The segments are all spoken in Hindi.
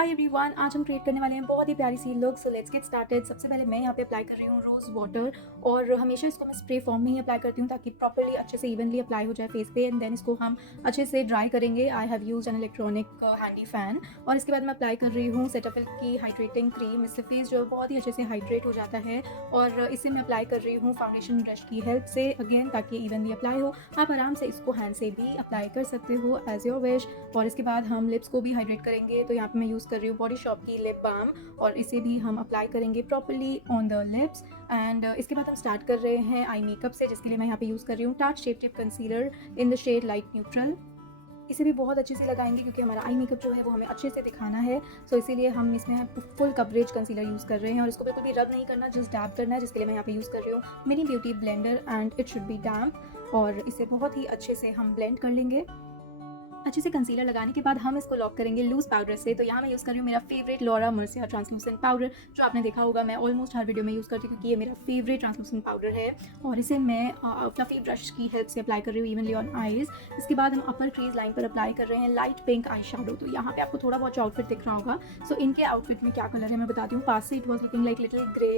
हाय एवरीवन, आज हम क्रिएट करने वाले हैं बहुत ही प्यारी सी look. So let's get started. सबसे पहले मैं यहाँ पे अप्लाई कर रही हूँ रोज़ वाटर, और हमेशा इसको मैं स्प्रे फॉर्म में ही अप्लाई करती हूँ ताकि प्रॉपर्ली अच्छे से इवनली अप्लाई हो जाए फेस पे। एंड देन इसको हम अच्छे से ड्राई करेंगे। I have use an electronic handy fan. और इसके बाद मैं अप्लाई कर रही हूँ सेटाफिल की हाइड्रेटिंग क्रीम। इससे फेस जो बहुत ही अच्छे से हाइड्रेट हो जाता है। और इसे मैं अप्लाई कर रही हूँ फाउंडेशन ब्रश की हेल्प से, अगेन ताकि इवनली अप्लाई हो। आप आराम से इसको हैंड से भी अप्लाई कर सकते हो एज योर विश। और इसके बाद हम लिप्स को भी हाइड्रेट करेंगे। तो यहाँ पे मैं यूज़ कर रही हूँ बॉडी शॉप की लिप बाम, और इसे भी हम अप्लाई करेंगे properly on the lips. And इसके बाद हम स्टार्ट कर रहे हैं आई मेकअप से, जिसके लिए मैं यहाँ पे यूज़ कर रही हूँ tart shape tip concealer in the shade light neutral. इसे भी बहुत अच्छे से लगाएंगे क्योंकि हमारा आई मेकअप जो है वो हमें अच्छे से दिखाना है। सो इसीलिए हम इसमें फुल कवरेज कंसीलर यूज़ कर रहे हैं, और इसको बिल्कुल भी रब नहीं करना, जस्ट डैब करना है, जिसके लिए मैं यहाँ पे यूज़ कर रही हूँ mini beauty blender and it should be damp. और इसे बहुत ही अच्छे से हम ब्लेंड कर लेंगे। अच्छे से कंसीलर लगाने के बाद हम इसको लॉक करेंगे लूज पाउडर से। तो यहाँ मैं यूज़ कर रही हूँ मेरा फेवरेट लॉरा मर्सिया ट्रांसलूसेंट पाउडर, जो आपने देखा होगा मैं ऑलमोस्ट हर वीडियो में यूज़ करती हूँ क्योंकि ये मेरा फेवरेट ट्रांसलूसेंट पाउडर है। और इसे मैं फ्लफी ब्रश की हेल्प से अप्लाई कर रही हूँ इवनली ऑन आईज। इसके बाद हम अपर क्रीज लाइन पर अप्लाई कर रहे हैं लाइट पिंक आई शेडो। तो यहाँ पे आपको थोड़ा बहुत आउटफिट दिख रहा होगा। सो इनके आउटफिट में क्या कलर है मैं बताती हूँ। पास से it was looking like little grey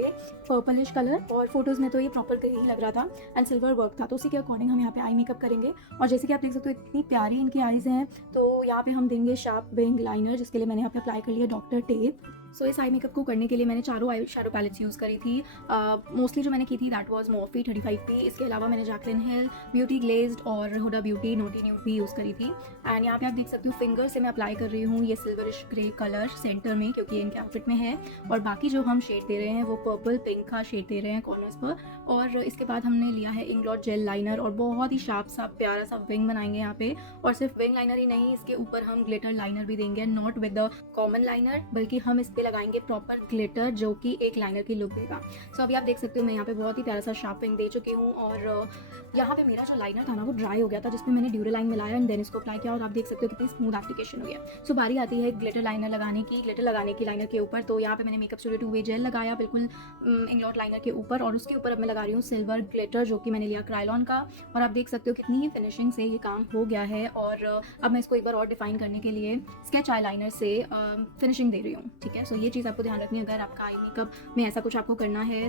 purplish colour, और फोटोज़ में तो ये प्रॉपर ग्रे ही लग रहा था एंड सिल्वर वर्क था। तो उसी के अकॉर्डिंग हम यहाँ पे आई मेकअप करेंगे। और जैसे कि आप देख सकते हो इतनी प्यारी इनकी आईज़ हैं। तो यहाँ पे हम देंगे शार्प विंग लाइनर, जिसके लिए मैंने यहाँ पे अप्लाई कर लिया डॉक्टर टेप। सो इस आई मेकअप को करने के लिए मैंने चारों आई शेडो पैलेट्स यूज़ करी थी। मोस्टली जो मैंने की थी दैट वाज मॉर्फी 35P। इसके अलावा मैंने जैकलिन हिल, ब्यूटी ग्लेज्ड और हुडा ब्यूटी नोटी न्यूड भी यूज़ करी थी। एंड यहाँ पे आप देख सकते हो फिंगर से मैं अप्लाई कर रही हूँ ये सिल्वरिश ग्रे कलर सेंटर में, क्योंकि इनके आउटफिट में है। और बाकी जो हम शेड दे रहे हैं वो पर्पल पिंक का शेड दे रहे हैं कॉर्नर्स पर। और इसके बाद हमने लिया है इंग्लॉट जेल लाइनर, और बहुत ही शार्प सा प्यारा सा विंग बनाएंगे यहाँ पे। और सिर्फ विंग लाइनर ही नहीं, इसके ऊपर हम ग्लिटर लाइनर भी देंगे, not with the common liner, बल्कि हम इस पे लगाएंगे प्रॉपर ग्लिटर जो कि एक लाइनर की लुक देगा। सो अभी आप देख सकते हो मैं यहाँ पे बहुत ही प्यारा सा शार्पिंग दे चुकी हूँ। और यहाँ पे मेरा जो लाइनर था ना वो ड्राई हो गया था, जिसमें मैंने ड्यूरेलाइन मिलाया एंड देन इसको अप्लाई किया, और आप देख सकते हो कितनी स्मूथ एप्लीकेशन हो गया। सो बारी आती है ग्लिटर लाइनर लगाने की, ग्लिटर लगाने की लाइनर के ऊपर। तो यहाँ पे मैंने मेकअप स्टूडियो 2 वे जेल लगाया बिल्कुल इंग्लॉट लाइनर के ऊपर, और उसके ऊपर अब मैं लगा रही हूँ सिल्वर ग्लिटर जो कि मैंने लिया क्रायलॉन का। और आप देख सकते हो कितनी ही फिनिशिंग से ये काम हो गया है। और अब मैं इसको एक बार और डिफाइन करने के लिए स्केच आई लाइनर से फिनिशिंग दे रही हूँ। ठीक है, सो ये चीज़ आपको ध्यान रखनी है। अगर आपका आई मेकअप में ऐसा कुछ आपको करना है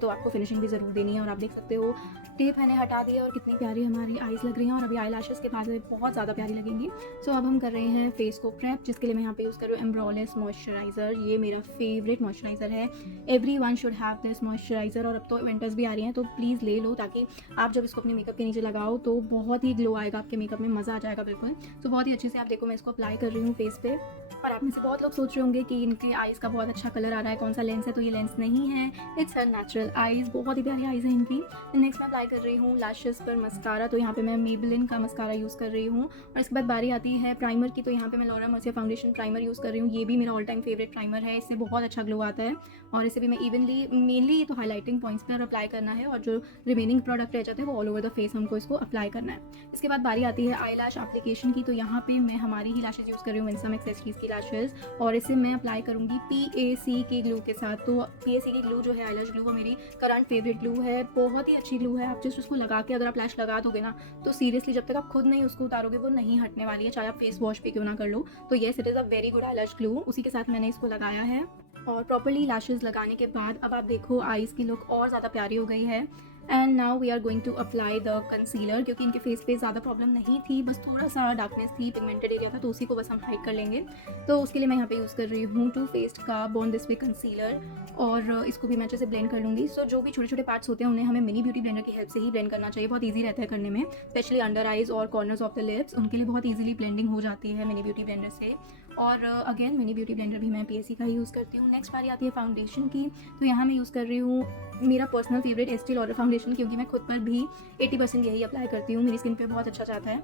तो आपको फिनिशिंग भी ज़रूर देनी है। और आप देख सकते हो टेप मैंने हटा दिया और कितनी प्यारी हमारी आईज़ लग रही हैं। और अभी आई लैशेज़ के बाद बहुत ज़्यादा प्यारी लगेंगी। सो अब हम कर रहे हैं फेस को प्रेप, जिसके लिए मैं यहाँ पे यूज़ कर रही हूँ एम्ब्रोलेस मॉइस्चराइज़र। ये मेरा फेवरेट मॉइस्चराइज़र है। Everyone should have this moisturiser. और अब तो विंटर्स भी आ रही हैं तो प्लीज़ ले लो, ताकि आप जब इसको अपने मेकअप के नीचे लगाओ तो बहुत ही ग्लो आएगा आपके मेकअप में, मज़ा आ जाएगा बिल्कुल। तो बहुत ही अच्छे से आप देखो मैं इसको अप्लाई कर रही हूँ फेस पे। और आप में से बहुत लोग सोच रहे होंगे कि इनके आईज़ का बहुत अच्छा कलर आ रहा है, कौन सा लेंस है। तो ये लेंस नहीं है, इट्स हर नेचुरल आईज़। बहुत ही प्यारी आईज़ है इनकी। नेक्स्ट मैं अप्लाई कर रही हूँ लैशेज़ पर मस्कारा। तो यहाँ पे मैं मेबेलिन का मस्कारा यूज़ कर रही हूँ। और इसके बाद बारी आती है प्राइमर की। तो यहाँ पे मैं लॉरा मर्सिया फाउंडेशन प्राइमर यूज़ कर रही हूँ। ये भी मेरा ऑल टाइम फेवरेट प्राइमर है, इससे बहुत अच्छा ग्लो आता है। और इसे भी मैं इवनली मेनली तो हाईलाइटिंग पॉइंट्स पर अप्लाई करना है, और जो रिमेनिंग प्रोडक्ट रह जाते हैं वो ऑल ओवर द फेस हमको इसको अप्लाई करना है। इसके बाद बारी आती है आई लैश एप्लीकेशन की। तो यहाँ पे मैं हमारी ही लैशेज़ यूज़ कर रही हूँ, विंसम एक्सेसरीज की लैशेज़, और इसे मैं अप्लाई करूँगी PAC के ग्लू के साथ। तो PAC की ग्लू जो है आईलैश ग्लू, वो मेरी करंट फेवरेट ग्लू है। बहुत ही अच्छी ग्लू है। आप जस्ट उसको लगा के अगर आप लैश लगा दोगे ना, तो सीरियसली जब तक आप खुद नहीं उसको उतारोगे वो नहीं हटने वाली है, चाहे आप फेस वॉश भी क्यों ना कर लो। तो yes, it is a very good eyelash glue. उसी के साथ मैंने इसको लगाया है। और प्रॉपर्ली लैशेज़ लगाने के बाद अब आप देखो आईज़ की लुक और ज़्यादा प्यारी हो गई है। And now we are going to apply the concealer, क्योंकि इनके फेस पे ज़्यादा प्रॉब्लम नहीं थी, बस थोड़ा सा डार्कनेस थी, पिगमेंटेड एरिया था, तो उसी को बस हम हाइड कर लेंगे। तो उसके लिए मैं यहाँ पे यूज़ कर रही हूँ टू फेस्ड का बॉर्न दिस वे कंसीलर, और इसको भी मैं अच्छे से ब्लेंड कर लूँगी। सो जो भी छोटे छोटे पार्ट्स होते हैं उन्हें हमें मिनी ब्यूटी ब्लेंडर की हेल्प से ही ब्लेंड करना चाहिए। बहुत ईजी रहता है करने में, स्पेशली अंडर आइज़ और कॉर्नर्स ऑफ द लिप्स, उनके लिए बहुत ईजिली ब्लेंडिंग हो जाती है मिनी ब्यूटी ब्लेंडर से। और अगेन मिनी ब्यूटी ब्लेंडर भी मैं PAC का ही यूज़ करती हूँ। नेक्स्ट बारी आती है फाउंडेशन की। तो यहाँ मैं यूज़ कर रही हूँ मेरा personal favourite Estee Lauder foundation, क्योंकि मैं खुद पर भी 80% यही अप्लाई करती हूँ। मेरी स्किन पे बहुत अच्छा जाता है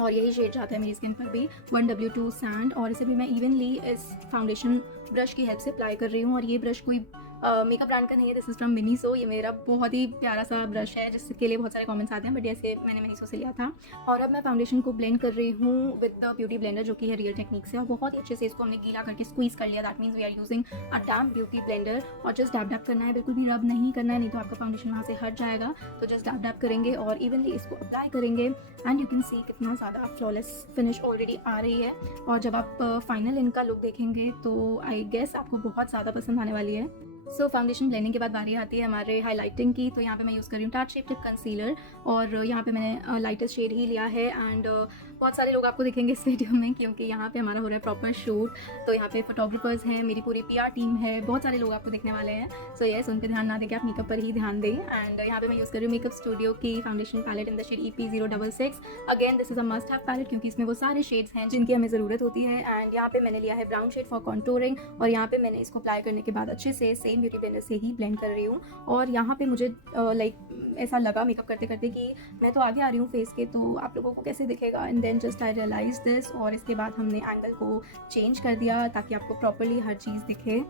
और यही शेड जाता है मेरी स्किन पर भी, 1W2 सैंड। और इसे भी मैं इवनली इस फाउंडेशन ब्रश की हेल्प से अप्लाई कर रही हूँ। और ये ब्रश कोई मेकअप ब्रांड का नहीं है, दिस इज़ फ्रॉम मिनीसो। ये मेरा बहुत ही प्यारा सा ब्रश है जिसके लिए बहुत सारे कमेंट्स आते हैं, बट ऐसे मैंने मिनीसो से लिया था। और अब मैं फाउंडेशन को ब्लेंड कर रही हूँ विद द ब्यूटी ब्लेंडर, जो कि है रियल टेक्निक से, और बहुत ही अच्छे से इसको हमने गीला करके स्क्वीज़ कर लिया। That means we are using a damp beauty blender. और जस्ट डैप डैप करना है, बिल्कुल भी रब नहीं करना है, नहीं तो आपका फाउंडेशन वहाँ से हट जाएगा। तो जस्ट डैप डैप करेंगे और इवनली इसको अप्लाई करेंगे, एंड यू कैन सी कितना ज़्यादा फ्लॉलेस फिनिश ऑलरेडी आ रही है। और जब आप फाइनल इनका लुक देखेंगे तो आई गेस आपको बहुत ज़्यादा पसंद आने वाली है। सो फाउंडेशन ब्लेंडिंग के बाद बारी आती है हमारे हाईलाइटिंग की। तो यहाँ पे मैं यूज़ कर रही हूँ टार्ट शेप टिप कंसीलर, और यहाँ पे मैंने लाइटेस्ट शेड ही लिया है। एंड बहुत सारे लोग आपको दिखेंगे इस वीडियो में, क्योंकि यहाँ पे हमारा हो रहा है प्रॉपर शूट। तो यहाँ पे फोटोग्राफर्स हैं, मेरी पूरी PR टीम है, बहुत सारे लोग आपको दिखने वाले हैं। सो येस, उन पर ध्यान ना देके आप मेकअप पर ही ध्यान दें। एंड यहाँ पे मैं यूज़ कर रही हूँ मेकअप स्टूडियो की foundation palette in the shade EP066। Again this is a must have palette, क्योंकि इसमें वो सारे शेड्स हैं जिनकी हमें ज़रूरत होती है। एंड यहाँ पे मैंने लिया है ब्राउन शेड फॉर कॉन्टूरिंग, और यहाँ पे मैंने इसको अप्लाई करने के बाद अच्छे से सेम ब्यूटी ब्लेंडर से ही ब्लेंड कर रही हूँ। और यहाँ पे मुझे ऐसा लगा मेकअप करते करते कि मैं तो आगे आ रही हूँ फेस के, तो आप लोगों को कैसे दिखेगा, and then just I realise this. और इसके बाद हमने एंगल को चेंज कर दिया ताकि आपको प्रॉपरली हर चीज़ दिखे।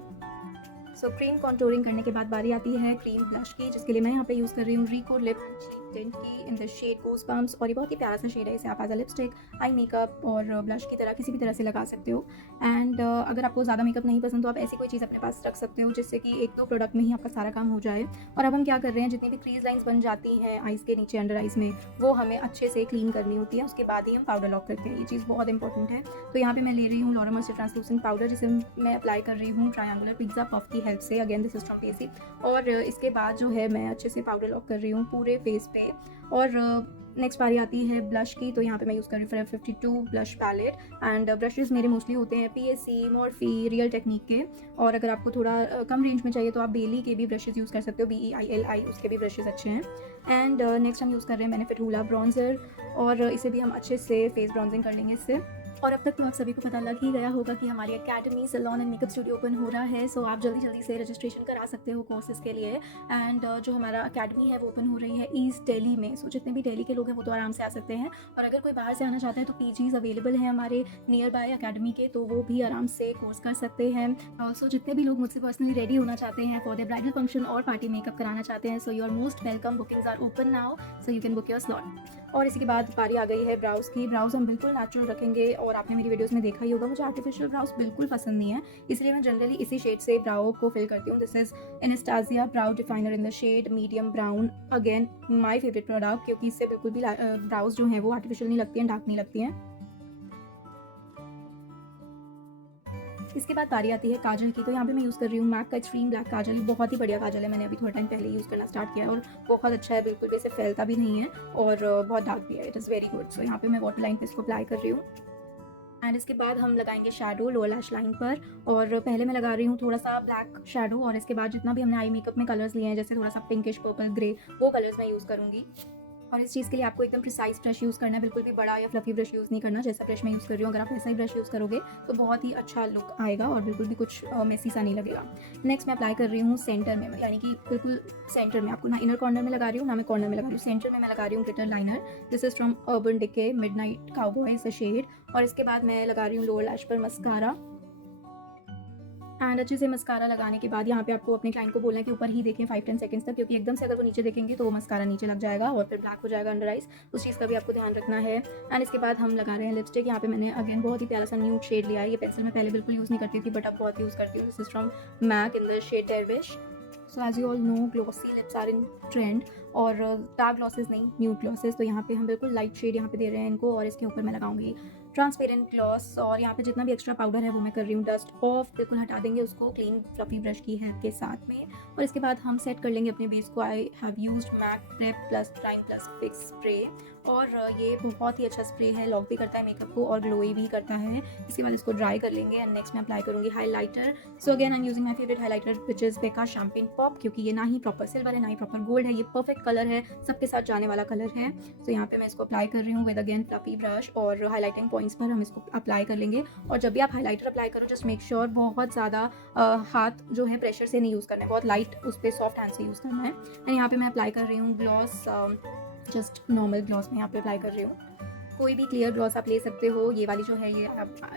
सो क्रीम कॉन्टूरिंग करने के बाद बारी आती है क्रीम ब्लश की, जिसके लिए मैं यहाँ पे यूज़ कर रही हूँ Rico lip and cheek tint की in the shade goose bumps. और ये बहुत ही प्यारा सा शेड है, इसे आप as a lipstick, eye makeup और ब्लश की तरह किसी भी तरह से लगा सकते हो। एंड अगर आपको ज़्यादा मेकअप नहीं पसंद तो आप ऐसी कोई चीज़ अपने पास रख सकते हो जिससे कि 1-2 प्रोडक्ट में ही आपका सारा काम हो जाए। और अब हम क्या कर रहे हैं, जितनी भी क्रीज लाइंस बन जाती हैं आइज़ के नीचे, अंडर आइज़ में, वो हमें अच्छे से क्लीन करनी होती है। उसके बाद ही हम पाउडर लॉक करते हैं, ये चीज़ बहुत इंपॉर्टेंट है। तो यहाँ पे मैं ले रही हूँ लॉरा मर्सियर ट्रांसलूसेंट पाउडर, जिसे मैं अप्लाई कर रही हूँ ट्रायंगुलर पिज्ज़ा पफ की हेल्प से। अगेन दिस इज फ्रॉम पेसी। और इसके बाद जो है मैं अच्छे से पाउडर लॉक कर रही हूँ पूरे फेस पे। और नेक्स्ट बारी आती है ब्लश की। तो यहाँ पे मैं यूज़ कर रही हूँ Forever 52 blush palette. And brushes मेरे मोस्टली होते हैं PSC, मॉर्फी, रियल टेक्निक के। और अगर आपको थोड़ा कम रेंज में चाहिए तो आप बेली के भी ब्रशेज़ यूज़ कर सकते हो, BEILI, उसके भी ब्रशेज़ अच्छे हैं। एंड नेक्स्ट हम यूज़ कर रहे हैं बेनिफिट हूला ब्रॉन्ज़र, और इसे भी हम अच्छे से फेस ब्रॉन्जिंग कर लेंगे इससे। और अब तक तो आप सभी को पता लग ही गया होगा कि हमारी academy salon and makeup studio open हो रहा है। सो आप जल्दी जल्दी से रजिस्ट्रेशन करा सकते हो कोर्सेज़ के लिए। एंड जो हमारा अकेडमी है वो ओपन हो रही है ईस्ट दिल्ली में। सो जितने भी दिल्ली के लोग हैं वो तो आराम से आ सकते हैं, और अगर कोई बाहर से आना चाहता है तो PGs अवेलेबल हैं हमारे नियर बाय अकेडमी के, तो वो भी आराम से कोर्स कर सकते हैं। सो जितने भी लोग मुझसे पर्सनली रेडी होना चाहते हैं फॉर द ब्राइडल फंक्शन और पार्टी मेकअप कराना चाहते हैं, so you are most welcome. Bookings are open now, so you can book your slot. और इसी के बाद बारी आ गई है ब्राउज़ की। ब्राउज़ हम बिल्कुल नेचुरल रखेंगे, और आपने मेरी वीडियोस में देखा ही होगा मुझे आर्टिफिशियल ब्राउज़ बिल्कुल पसंद नहीं है, इसलिए मैं जनरली इसी शेड से ब्राउ को फिल करती हूँ। This is Anastasia brow definer in the shade medium brown. Again my favourite product, क्योंकि इससे बिल्कुल भी ब्राउज़ जो हैं वो आर्टिफिशियल नहीं लगती हैं, डार्क नहीं लगती हैं। इसके बाद बारी आती है काजल की। तो यहाँ पे मैं यूज़ कर रही हूँ मैक का एक्सट्रीम ब्लैक काजल। बहुत ही बढ़िया काजल है, मैंने अभी थोड़ा टाइम पहले यूज़ करना स्टार्ट किया है, और बहुत अच्छा है, बिल्कुल भी इसे फैलता भी नहीं है, और बहुत डार्क भी है। It is very good. So यहाँ पे मैं वाटर लाइन पे इसको अप्लाई कर रही हूँ। एंड इसके बाद हम लगाएंगे शेडो लोअर लैश लाइन पर। और पहले मैं लगा रही हूँ थोड़ा सा ब्लैक शेडो, और इसके बाद जितना भी हमने आई मेकअप में कलर्स लिए हैं, जैसे थोड़ा सा पिंकिश, पर्पल, ग्रे, वो कलर्स मैं यूज़ करूँगी। और इस चीज़ के लिए आपको एकदम प्रिसाइज ब्रश यूज़ करना है, बिल्कुल भी बड़ा या फ्लफी ब्रश यूज़ नहीं करना। जैसा ब्रश मैं यूज़ कर रही हूँ, अगर आप वैसा ही ब्रश यूज़ करोगे तो बहुत ही अच्छा लुक आएगा, और बिल्कुल भी कुछ मेसी सा नहीं लगेगा। नेक्स्ट मैं अप्लाई कर रही हूँ सेंटर में, यानी कि बिल्कुल सेंटर में। आपको ना इनर कॉर्नर में लगा रही हूँ ना मैं कॉर्नर में लगा रही हूँ, सेंटर में मैं लगा रही हूँ glitter liner. This is from Urban Decay Midnight Cowboy is a shade. और इसके बाद मैं लगा रही हूँ लोअर लैश पर मस्कारा। एंड अच्छे से मस्कारा लगाने के बाद यहाँ पे आपको अपने क्लाइंट को बोलना है कि ऊपर ही देखें 5-10 सेकंड्स तक, क्योंकि एकदम से अगर वो नीचे देखेंगे तो वो मस्कारा नीचे लग जाएगा और फिर ब्लैक हो जाएगा अंडर आइज। उस चीज़ का भी आपको ध्यान रखना है। एंड इसके बाद हम लगा रहे हैं लिपस्टिक। यहाँ पे मैंने अगेन बहुत ही प्यारा सा न्यूड शेड लिया है। ये पेंसिल मैं पहले बिल्कुल यूज़ नहीं करती थी, बट अब बहुत यूज़ करती हूँ। This is from MAC in the shade Dervish. So as you all know glossy lips are in trend, और डार्क ग्लॉसेस नहीं, न्यूड ग्लॉसेस। तो यहाँ पे हम बिल्कुल लाइट शेड यहाँ पे दे रहे हैं इनको, और इसके ऊपर मैं लगाऊंगी ट्रांसपेरेंट ग्लॉस। और यहाँ पे जितना भी एक्स्ट्रा पाउडर है वो मैं कर रही हूँ डस्ट ऑफ, बिल्कुल हटा देंगे उसको क्लीन फ्लफी ब्रश की हेल्प के साथ में। और इसके बाद हम सेट कर लेंगे अपने बेस को। I have used MAC prep plus prime plus fix spray, और ये बहुत ही अच्छा स्प्रे है, लॉक भी करता है मेकअप को और ग्लोई भी करता है। इसके बाद इसको ड्राई कर लेंगे, एंड नेक्स्ट मैं अप्लाई करूँगी highlighter. So again I am using my favourite highlighter which is बेका शैम्पेन पॉप, क्योंकि ये ना ही प्रॉपर सिल्वर है ना ही प्रॉपर गोल्ड है, ये परफेक्ट कलर है, सबके साथ जाने वाला कलर है। तो यहाँ पे मैं इसको अप्लाई कर रही हूँ विद अगेन फ्लफी ब्रश, और हाईलाइटिंग पॉइंट्स पर हम इसको अप्लाई कर लेंगे। और जब भी आप हाईलाइटर अप्लाई करो जस्ट मेक श्योर बहुत ज़्यादा हाथ जो है प्रेशर से नहीं यूज़ करना है, बहुत लाइट उस पर सॉफ्ट हैंड से यूज़ करना है। एंड यहाँ पे मैं अप्लाई कर रही हूँ ग्लॉस, जस्ट नॉर्मल ग्लॉस में यहाँ पे अप्लाई कर रही हूँ। कोई भी क्लियर ग्लॉस आप ले सकते हो। ये वाली जो है ये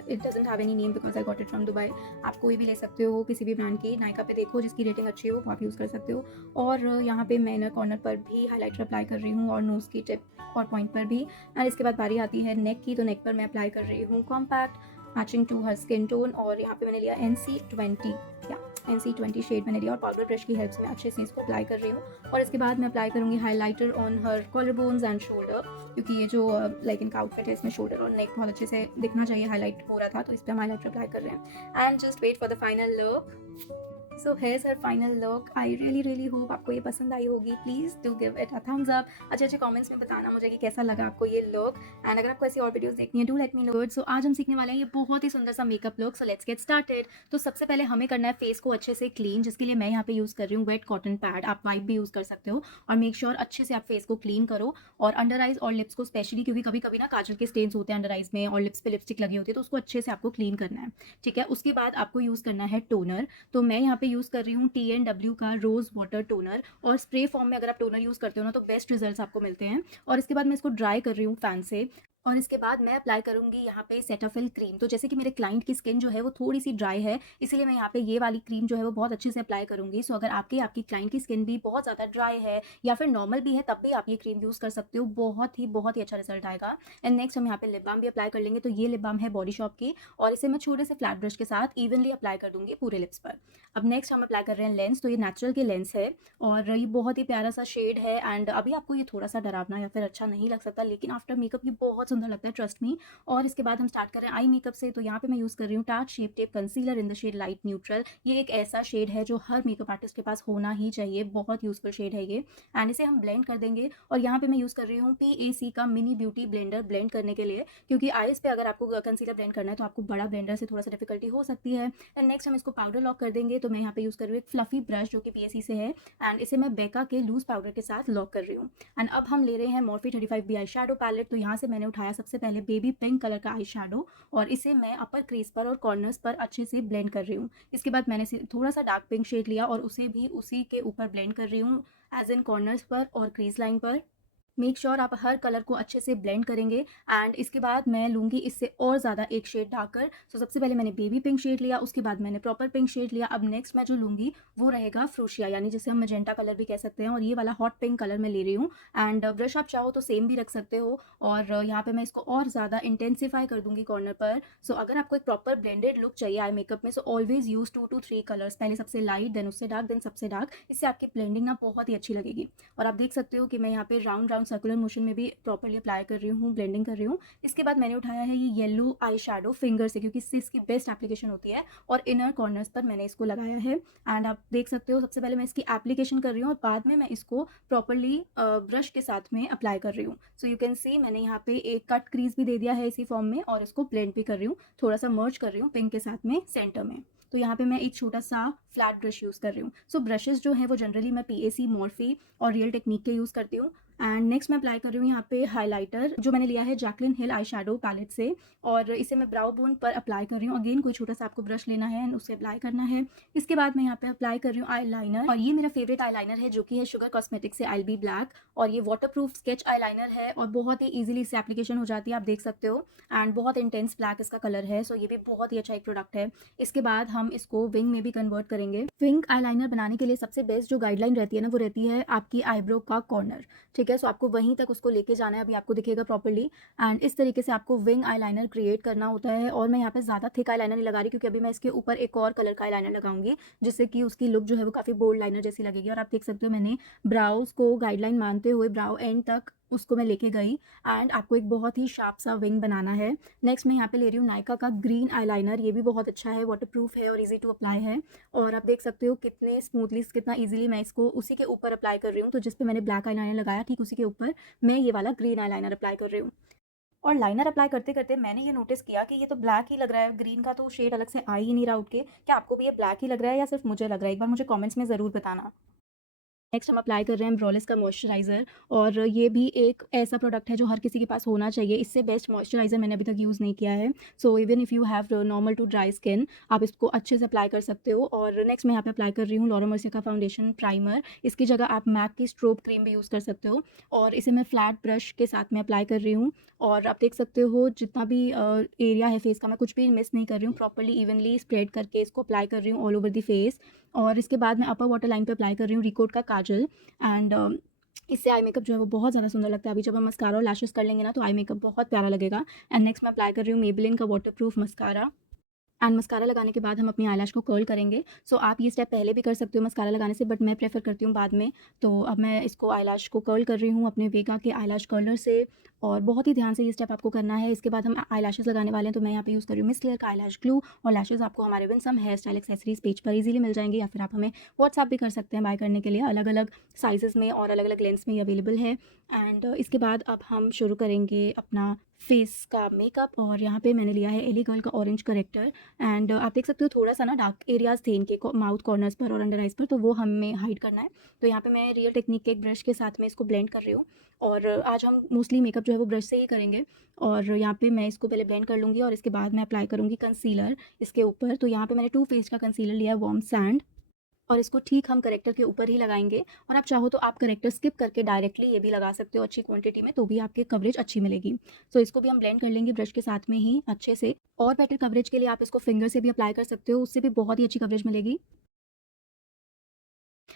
it doesn't have any name because I got it from Dubai. आप कोई भी ले सकते हो किसी भी ब्रांड की, नायका पे देखो जिसकी रेटिंग अच्छी हो वो आप यूज़ कर सकते हो। और यहाँ पे मैं इनर कॉर्नर पर भी हाइलाइटर अप्लाई कर रही हूँ और नोज़ की टिप और पॉइंट पर भी। एंड इसके बाद बारी आती है नेक की, तो नेक पर मैं अप्लाई कर रही हूँ compact matching to her skin tone. और यहाँ पे मैंने लिया NC20 या NC20 शेड मैंने लिया और पाउडर ब्रश की हेल्प से मैं अच्छे से इसको अप्लाई कर रही हूँ। और इसके बाद मैं अप्लाई करूँगी highlighter on her collar bones and shoulder, क्योंकि ये जो लाइक इनका आउटफिट है इसमें शोल्डर और नेक बहुत अच्छे से दिखना चाहिए, हाईलाइट हो रहा था, तो इस पर हम हाईलाइटर अप्लाई कर रहे हैं। And just wait for the final look. So here's her final look. I really hope आपको ये पसंद आई होगी। Please do give it a thumbs up. अच्छे कमेंट्स में बताना मुझे कि कैसा लगा आपको ये लुक। एंड अगर आपको ऐसी और वीडियोस देखनी है डू लेट मी नो। सो आज हम सीखने वाले हैं ये बहुत ही सुंदर सा makeup look. So let's get started. तो सबसे पहले हमें करना है फेस को अच्छे से क्लीन, जिसके लिए मैं यहाँ पे यूज़ कर रही हूँ वेट कॉटन पैड। आप वाइप भी यूज़ कर सकते हो। और मेक श्योर अच्छे से आप फेस को क्लीन करो और अंडर आइज और लिप्स को स्पेशली, क्योंकि कभी कभी ना काजल के स्टेन्स होते हैं अंडर आइज में और लिप्स पे लिपस्टिक लगी होती है, तो उसको अच्छे से आपको क्लीन करना है। ठीक है, उसके बाद आपको यूज़ करना है टोनर। तो मैं यहाँ पे यूज़ कर रही हूँ TNW का रोज़ वाटर टोनर। और स्प्रे फॉर्म में अगर आप टोनर यूज़ करते हो ना तो बेस्ट रिजल्ट्स आपको मिलते हैं। और इसके बाद मैं इसको ड्राई कर रही हूँ फैन से। और इसके बाद मैं अप्लाई करूँगी यहाँ पे सेटाफिल क्रीम। तो जैसे कि मेरे क्लाइंट की स्किन जो है वो थोड़ी सी ड्राई है, इसीलिए मैं यहाँ पे ये वाली क्रीम जो है वो बहुत अच्छे से अप्लाई करूँगी। सो अगर आपकी क्लाइंट की स्किन भी बहुत ज़्यादा ड्राई है या फिर नॉर्मल भी है, तब भी आप ये क्रीम यूज़ कर सकते हो, बहुत ही अच्छा रिजल्ट आएगा। एंड नेक्स्ट हम यहाँ पे लिप बाम भी अप्लाई कर लेंगे। तो ये लिप बाम है बॉडी शॉप की और इसे मैं छोटे से फ्लैट ब्रश के साथ इवनली अप्लाई कर दूंगी पूरे लिप्स पर। अब नेक्स्ट हम अप्लाई कर रहे हैं लेंस। तो ये नेचुरल के लेंस है और ये बहुत ही प्यारा सा शेड है। एंड अभी आपको ये थोड़ा सा डरावना या फिर अच्छा नहीं लग सकता, लेकिन आफ्टर मेकअप ये बहुत सुंदर लगता है, ट्रस्ट मी। और इसके बाद हम स्टार्ट कर रहे हैं आई मेकअप से। तो यहाँ पे मैं यूज़ कर रही हूँ tart shape tape concealer in the shade light neutral. ये एक ऐसा शेड है जो हर मेकअप आर्टिस्ट के पास होना ही चाहिए, बहुत यूजफुल शेड है ये। एंड इसे हम ब्लेंड कर देंगे। और यहाँ पे मैं यूज़ कर रही हूँ PAC का मिनी ब्यूटी ब्लेंडर ब्लेंड करने के लिए, क्योंकि आईज पे अगर आपको कंसीलर ब्लेंड करना है तो आपको बड़ा ब्लेंडर से थोड़ा सा डिफिकल्टी हो सकती है। एंड नेक्स्ट हम इसको पाउडर लॉक कर देंगे। तो मैं यहाँ पे यूज़ कर रही हूँ एक फ्लफी ब्रश जो कि PAC से है एंड इसे मैं बेका के लूज पाउडर के साथ लॉक कर रही हूँ। एंड अब हम ले रहे हैं Morphe 35B आई शेडो पैलेट। तो यहाँ से मैंने उठाया सबसे पहले बेबी पिंक कलर का आई शेडो और इसे मैं अपर क्रीज पर और कॉर्नर्स पर अच्छे से ब्लेंड कर रही हूँ। इसके बाद मैंने थोड़ा सा डार्क पिंक शेड लिया और उसे भी उसी के ऊपर ब्लेंड कर रही हूँ एज इन कॉर्नर्स पर और क्रीज लाइन पर। मेक श्योर आप हर कलर को अच्छे से ब्लेंड करेंगे। एंड इसके बाद मैं लूँगी इससे और ज़्यादा एक शेड डार्कर। सो सबसे पहले मैंने बेबी पिंक शेड लिया, उसके बाद मैंने प्रॉपर पिंक शेड लिया। अब नेक्स्ट मैं जो लूँगी वो रहेगा फ्रूशिया, यानी जिसे हम मजेंटा कलर भी कह सकते हैं, और ये वाला हॉट पिंक कलर मैं ले रही हूँ। एंड ब्रश आप चाहो तो सेम भी रख सकते हो। और यहाँ पे मैं इसको और ज़्यादा इंटेंसीफाई कर दूँगी कॉर्नर पर। सो अगर आपको एक प्रॉपर ब्लेंडेड लुक चाहिए आई मेकअप में, so always use 2 to 3 colours, पहले सबसे लाइट देन उससे डार्क देन सबसे डार्क। इससे आपकी ब्लेंडिंग ना बहुत ही अच्छी लगेगी। और आप देख सकते हो कि मैं यहाँ पे राउंड राउंड सर्कुलर मोशन में भी प्रॉपर्ली अप्लाई कर रही हूँ, ब्लेंडिंग कर रही हूँ। इसके बाद मैंने उठाया है ये येलो आई शेडो फिंगर से, क्योंकि इससे इसकी बेस्ट एप्लीकेशन होती है और इनर कॉर्नर्स पर मैंने इसको लगाया है। एंड आप देख सकते हो सबसे पहले मैं इसकी एप्लीकेशन कर रही हूँ और बाद में मैं इसको प्रॉपर्ली ब्रश के साथ में अप्लाई कर रही हूँ। सो यू कैन सी मैंने यहाँ पे एक कट क्रीज भी दे दिया है इसी फॉर्म में और इसको ब्लेंड भी कर रही हूँ, थोड़ा सा मर्ज कर रही हूँ पिंक के साथ में सेंटर में। तो यहाँ पे मैं एक छोटा सा फ्लैट ब्रश यूज़ कर रही हूँ। सो ब्रशेस जो हैं वो जनरली मैं PAC, Morphe और रियल टेक्निक के यूज़ करती हूँ। एंड नेक्स्ट मैं अप्लाई कर रही हूँ यहाँ पे हाइलाइटर जो मैंने लिया है Jaclyn Hill eye shadow palette से और इसे मैं ब्राउ बोन पर अप्लाई कर रही हूँ। अगेन कोई छोटा सा आपको ब्रश लेना है एंड उसे अप्लाई करना है। इसके बाद मैं यहाँ पे अप्लाई कर रही हूँ आई लाइनर और ये मेरा फेवरेट आई लाइनर है जो कि है शुगर कॉस्मेटिक से IL बी ब्लैक और ये वाटरप्रूफ स्केच आई लाइनर है और बहुत ही ईजिली इससे एप्लीकेशन हो जाती है, आप देख सकते हो। एंड बहुत इंटेंस ब्लैक इसका कलर है, सो ये भी बहुत ही अच्छा एक प्रोडक्ट है। इसके बाद हम इसको विंग में भी कन्वर्ट करेंगे। विंग आई लाइनर बनाने के लिए सबसे बेस्ट जो गाइडलाइन रहती है ना वो रहती है आपकी आईब्रो का कॉर्नर। ठीक है, सो आपको वहीं तक उसको लेके जाना है, अभी आपको दिखेगा प्रॉपर्ली। एंड इस तरीके से आपको विंग आईलाइनर क्रिएट करना होता है। और मैं यहाँ पे ज़्यादा थिक आईलाइनर नहीं लगा रही क्योंकि अभी मैं इसके ऊपर एक और कलर का आईलाइनर लगाऊंगी जिससे कि उसकी लुक जो है वो काफ़ी बोल्ड लाइनर जैसी लगेगी। और आप देख सकते हो मैंने ब्राउज को गाइडलाइन मानते हुए ब्राउ एंड तक उसको मैं लेके गई एंड आपको एक बहुत ही शार्प सा विंग बनाना है। नेक्स्ट मैं यहाँ पे ले रही हूँ नायका का ग्रीन आईलाइनर, ये भी बहुत अच्छा है, वाटरप्रूफ है और इजी टू अप्लाई है। और आप देख सकते हो कितने स्मूथली कितना इजीली मैं इसको उसी के ऊपर अप्लाई कर रही हूँ। तो जिस पे मैंने ब्लैक आईलाइनर लगाया ठीक उसी के ऊपर मैं ये वाला ग्रीन आईलाइनर अप्लाई कर रही हूँ। और लाइनर अप्लाई करते करते मैंने ये नोटिस किया कि ये तो ब्लैक ही लग रहा है, ग्रीन का तो शेड अलग से आ ही नहीं रहा उठ के। क्या आपको भी ये ब्लैक ही लग रहा है या सिर्फ मुझे लग रहा है? एक बार मुझे कमेंट्स में ज़रूर बताना। नेक्स्ट हम अप्लाई कर रहे हैं ब्रोलिस का मॉइस्चराइज़र, और ये भी एक ऐसा प्रोडक्ट है जो हर किसी के पास होना चाहिए। इससे बेस्ट मॉइस्चराइज़र मैंने अभी तक यूज़ नहीं किया है। So even if you have normal to dry skin, आप इसको अच्छे से अप्लाई कर सकते हो। और नेक्स्ट मैं यहाँ पे अप्लाई कर रही हूँ लॉरा मर्सिया का फाउंडेशन प्राइमर। इसकी जगह आप मैक की स्ट्रोब क्रीम भी यूज़ कर सकते हो, और इसे मैं फ्लैट ब्रश के साथ में अप्लाई कर रही हूँ। और आप देख सकते हो जितना भी एरिया है फेस का, मैं कुछ भी मिस नहीं कर रही हूँ, प्रॉपर्ली इवनली स्प्रेड करके इसको अप्लाई कर रही हूँ ऑल ओवर द फेस। और इसके बाद मैं अपर वाटर लाइन पे अप्लाई कर रही हूँ रिकोट का काजल। एंड इससे आई मेकअप जो है वो बहुत ज़्यादा सुंदर लगता है। अभी जब हम मस्कारा और लैशेस कर लेंगे ना, तो आई मेकअप बहुत प्यारा लगेगा। एंड नेक्स्ट मैं अप्लाई कर रही हूँ मेबेलिन का वाटरप्रूफ मस्कारा। एंड मस्कारा लगाने के बाद हम अपनी आईलैश को कर्ल करेंगे। सो आप ये स्टेप पहले भी कर सकते हो मस्कारा लगाने से, बट मैं प्रेफर करती हूँ बाद में। तो अब मैं इसको आईलैश को कर्ल कर रही हूँ अपने वेगा के आईलैश कर्लर से, और बहुत ही ध्यान से ये स्टेप आपको करना है। इसके बाद हम आईलैशेस लगाने वाले हैं, तो मैं यहाँ पे यूज़ कर रही हूँ मिस क्लियर का आईलैश ग्लू। और लैशेस आपको हमारे Winsome hair style accessories page पर इजीली मिल जाएंगे, या फिर आप हमें व्हाट्सएप भी कर सकते हैं बाय करने के लिए। अलग अलग साइजेस में और अलग अलग लेंथ्स में ये अवेलेबल है। एंड इसके बाद अब हम शुरू करेंगे अपना फेस का मेकअप, और यहाँ पे मैंने लिया है एली गर्ल का ऑरेंज करेक्टर। एंड आप देख सकते हो थोड़ा सा ना डार्क एरियाज थे इनके माउथ कॉर्नर्स पर और अंडर आइज पर, तो वो हमें हाइड करना है। तो यहाँ पे मैं रियल टेक्निक के एक ब्रश के साथ में इसको ब्लेंड कर रही हूँ। और आज हम मोस्टली मेकअप जो है वो ब्रश से ही करेंगे। और यहाँ पे मैं इसको पहले ब्लेंड कर लूँगी, और इसके बाद मैं अप्लाई करूँगी कंसीलर इसके ऊपर। तो यहाँ पे मैंने टू फेस का कंसीलर लिया है वार्म सैंड, और इसको ठीक हम करेक्टर के ऊपर ही लगाएंगे। और आप चाहो तो आप करेक्टर स्किप करके डायरेक्टली ये भी लगा सकते हो अच्छी क्वांटिटी में, तो भी आपकी कवरेज अच्छी मिलेगी। सो इसको भी हम ब्लेंड कर लेंगे ब्रश के साथ में ही अच्छे से। और बेटर कवरेज के लिए आप इसको फिंगर से भी अप्लाई कर सकते हो, उससे भी बहुत ही अच्छी कवरेज मिलेगी।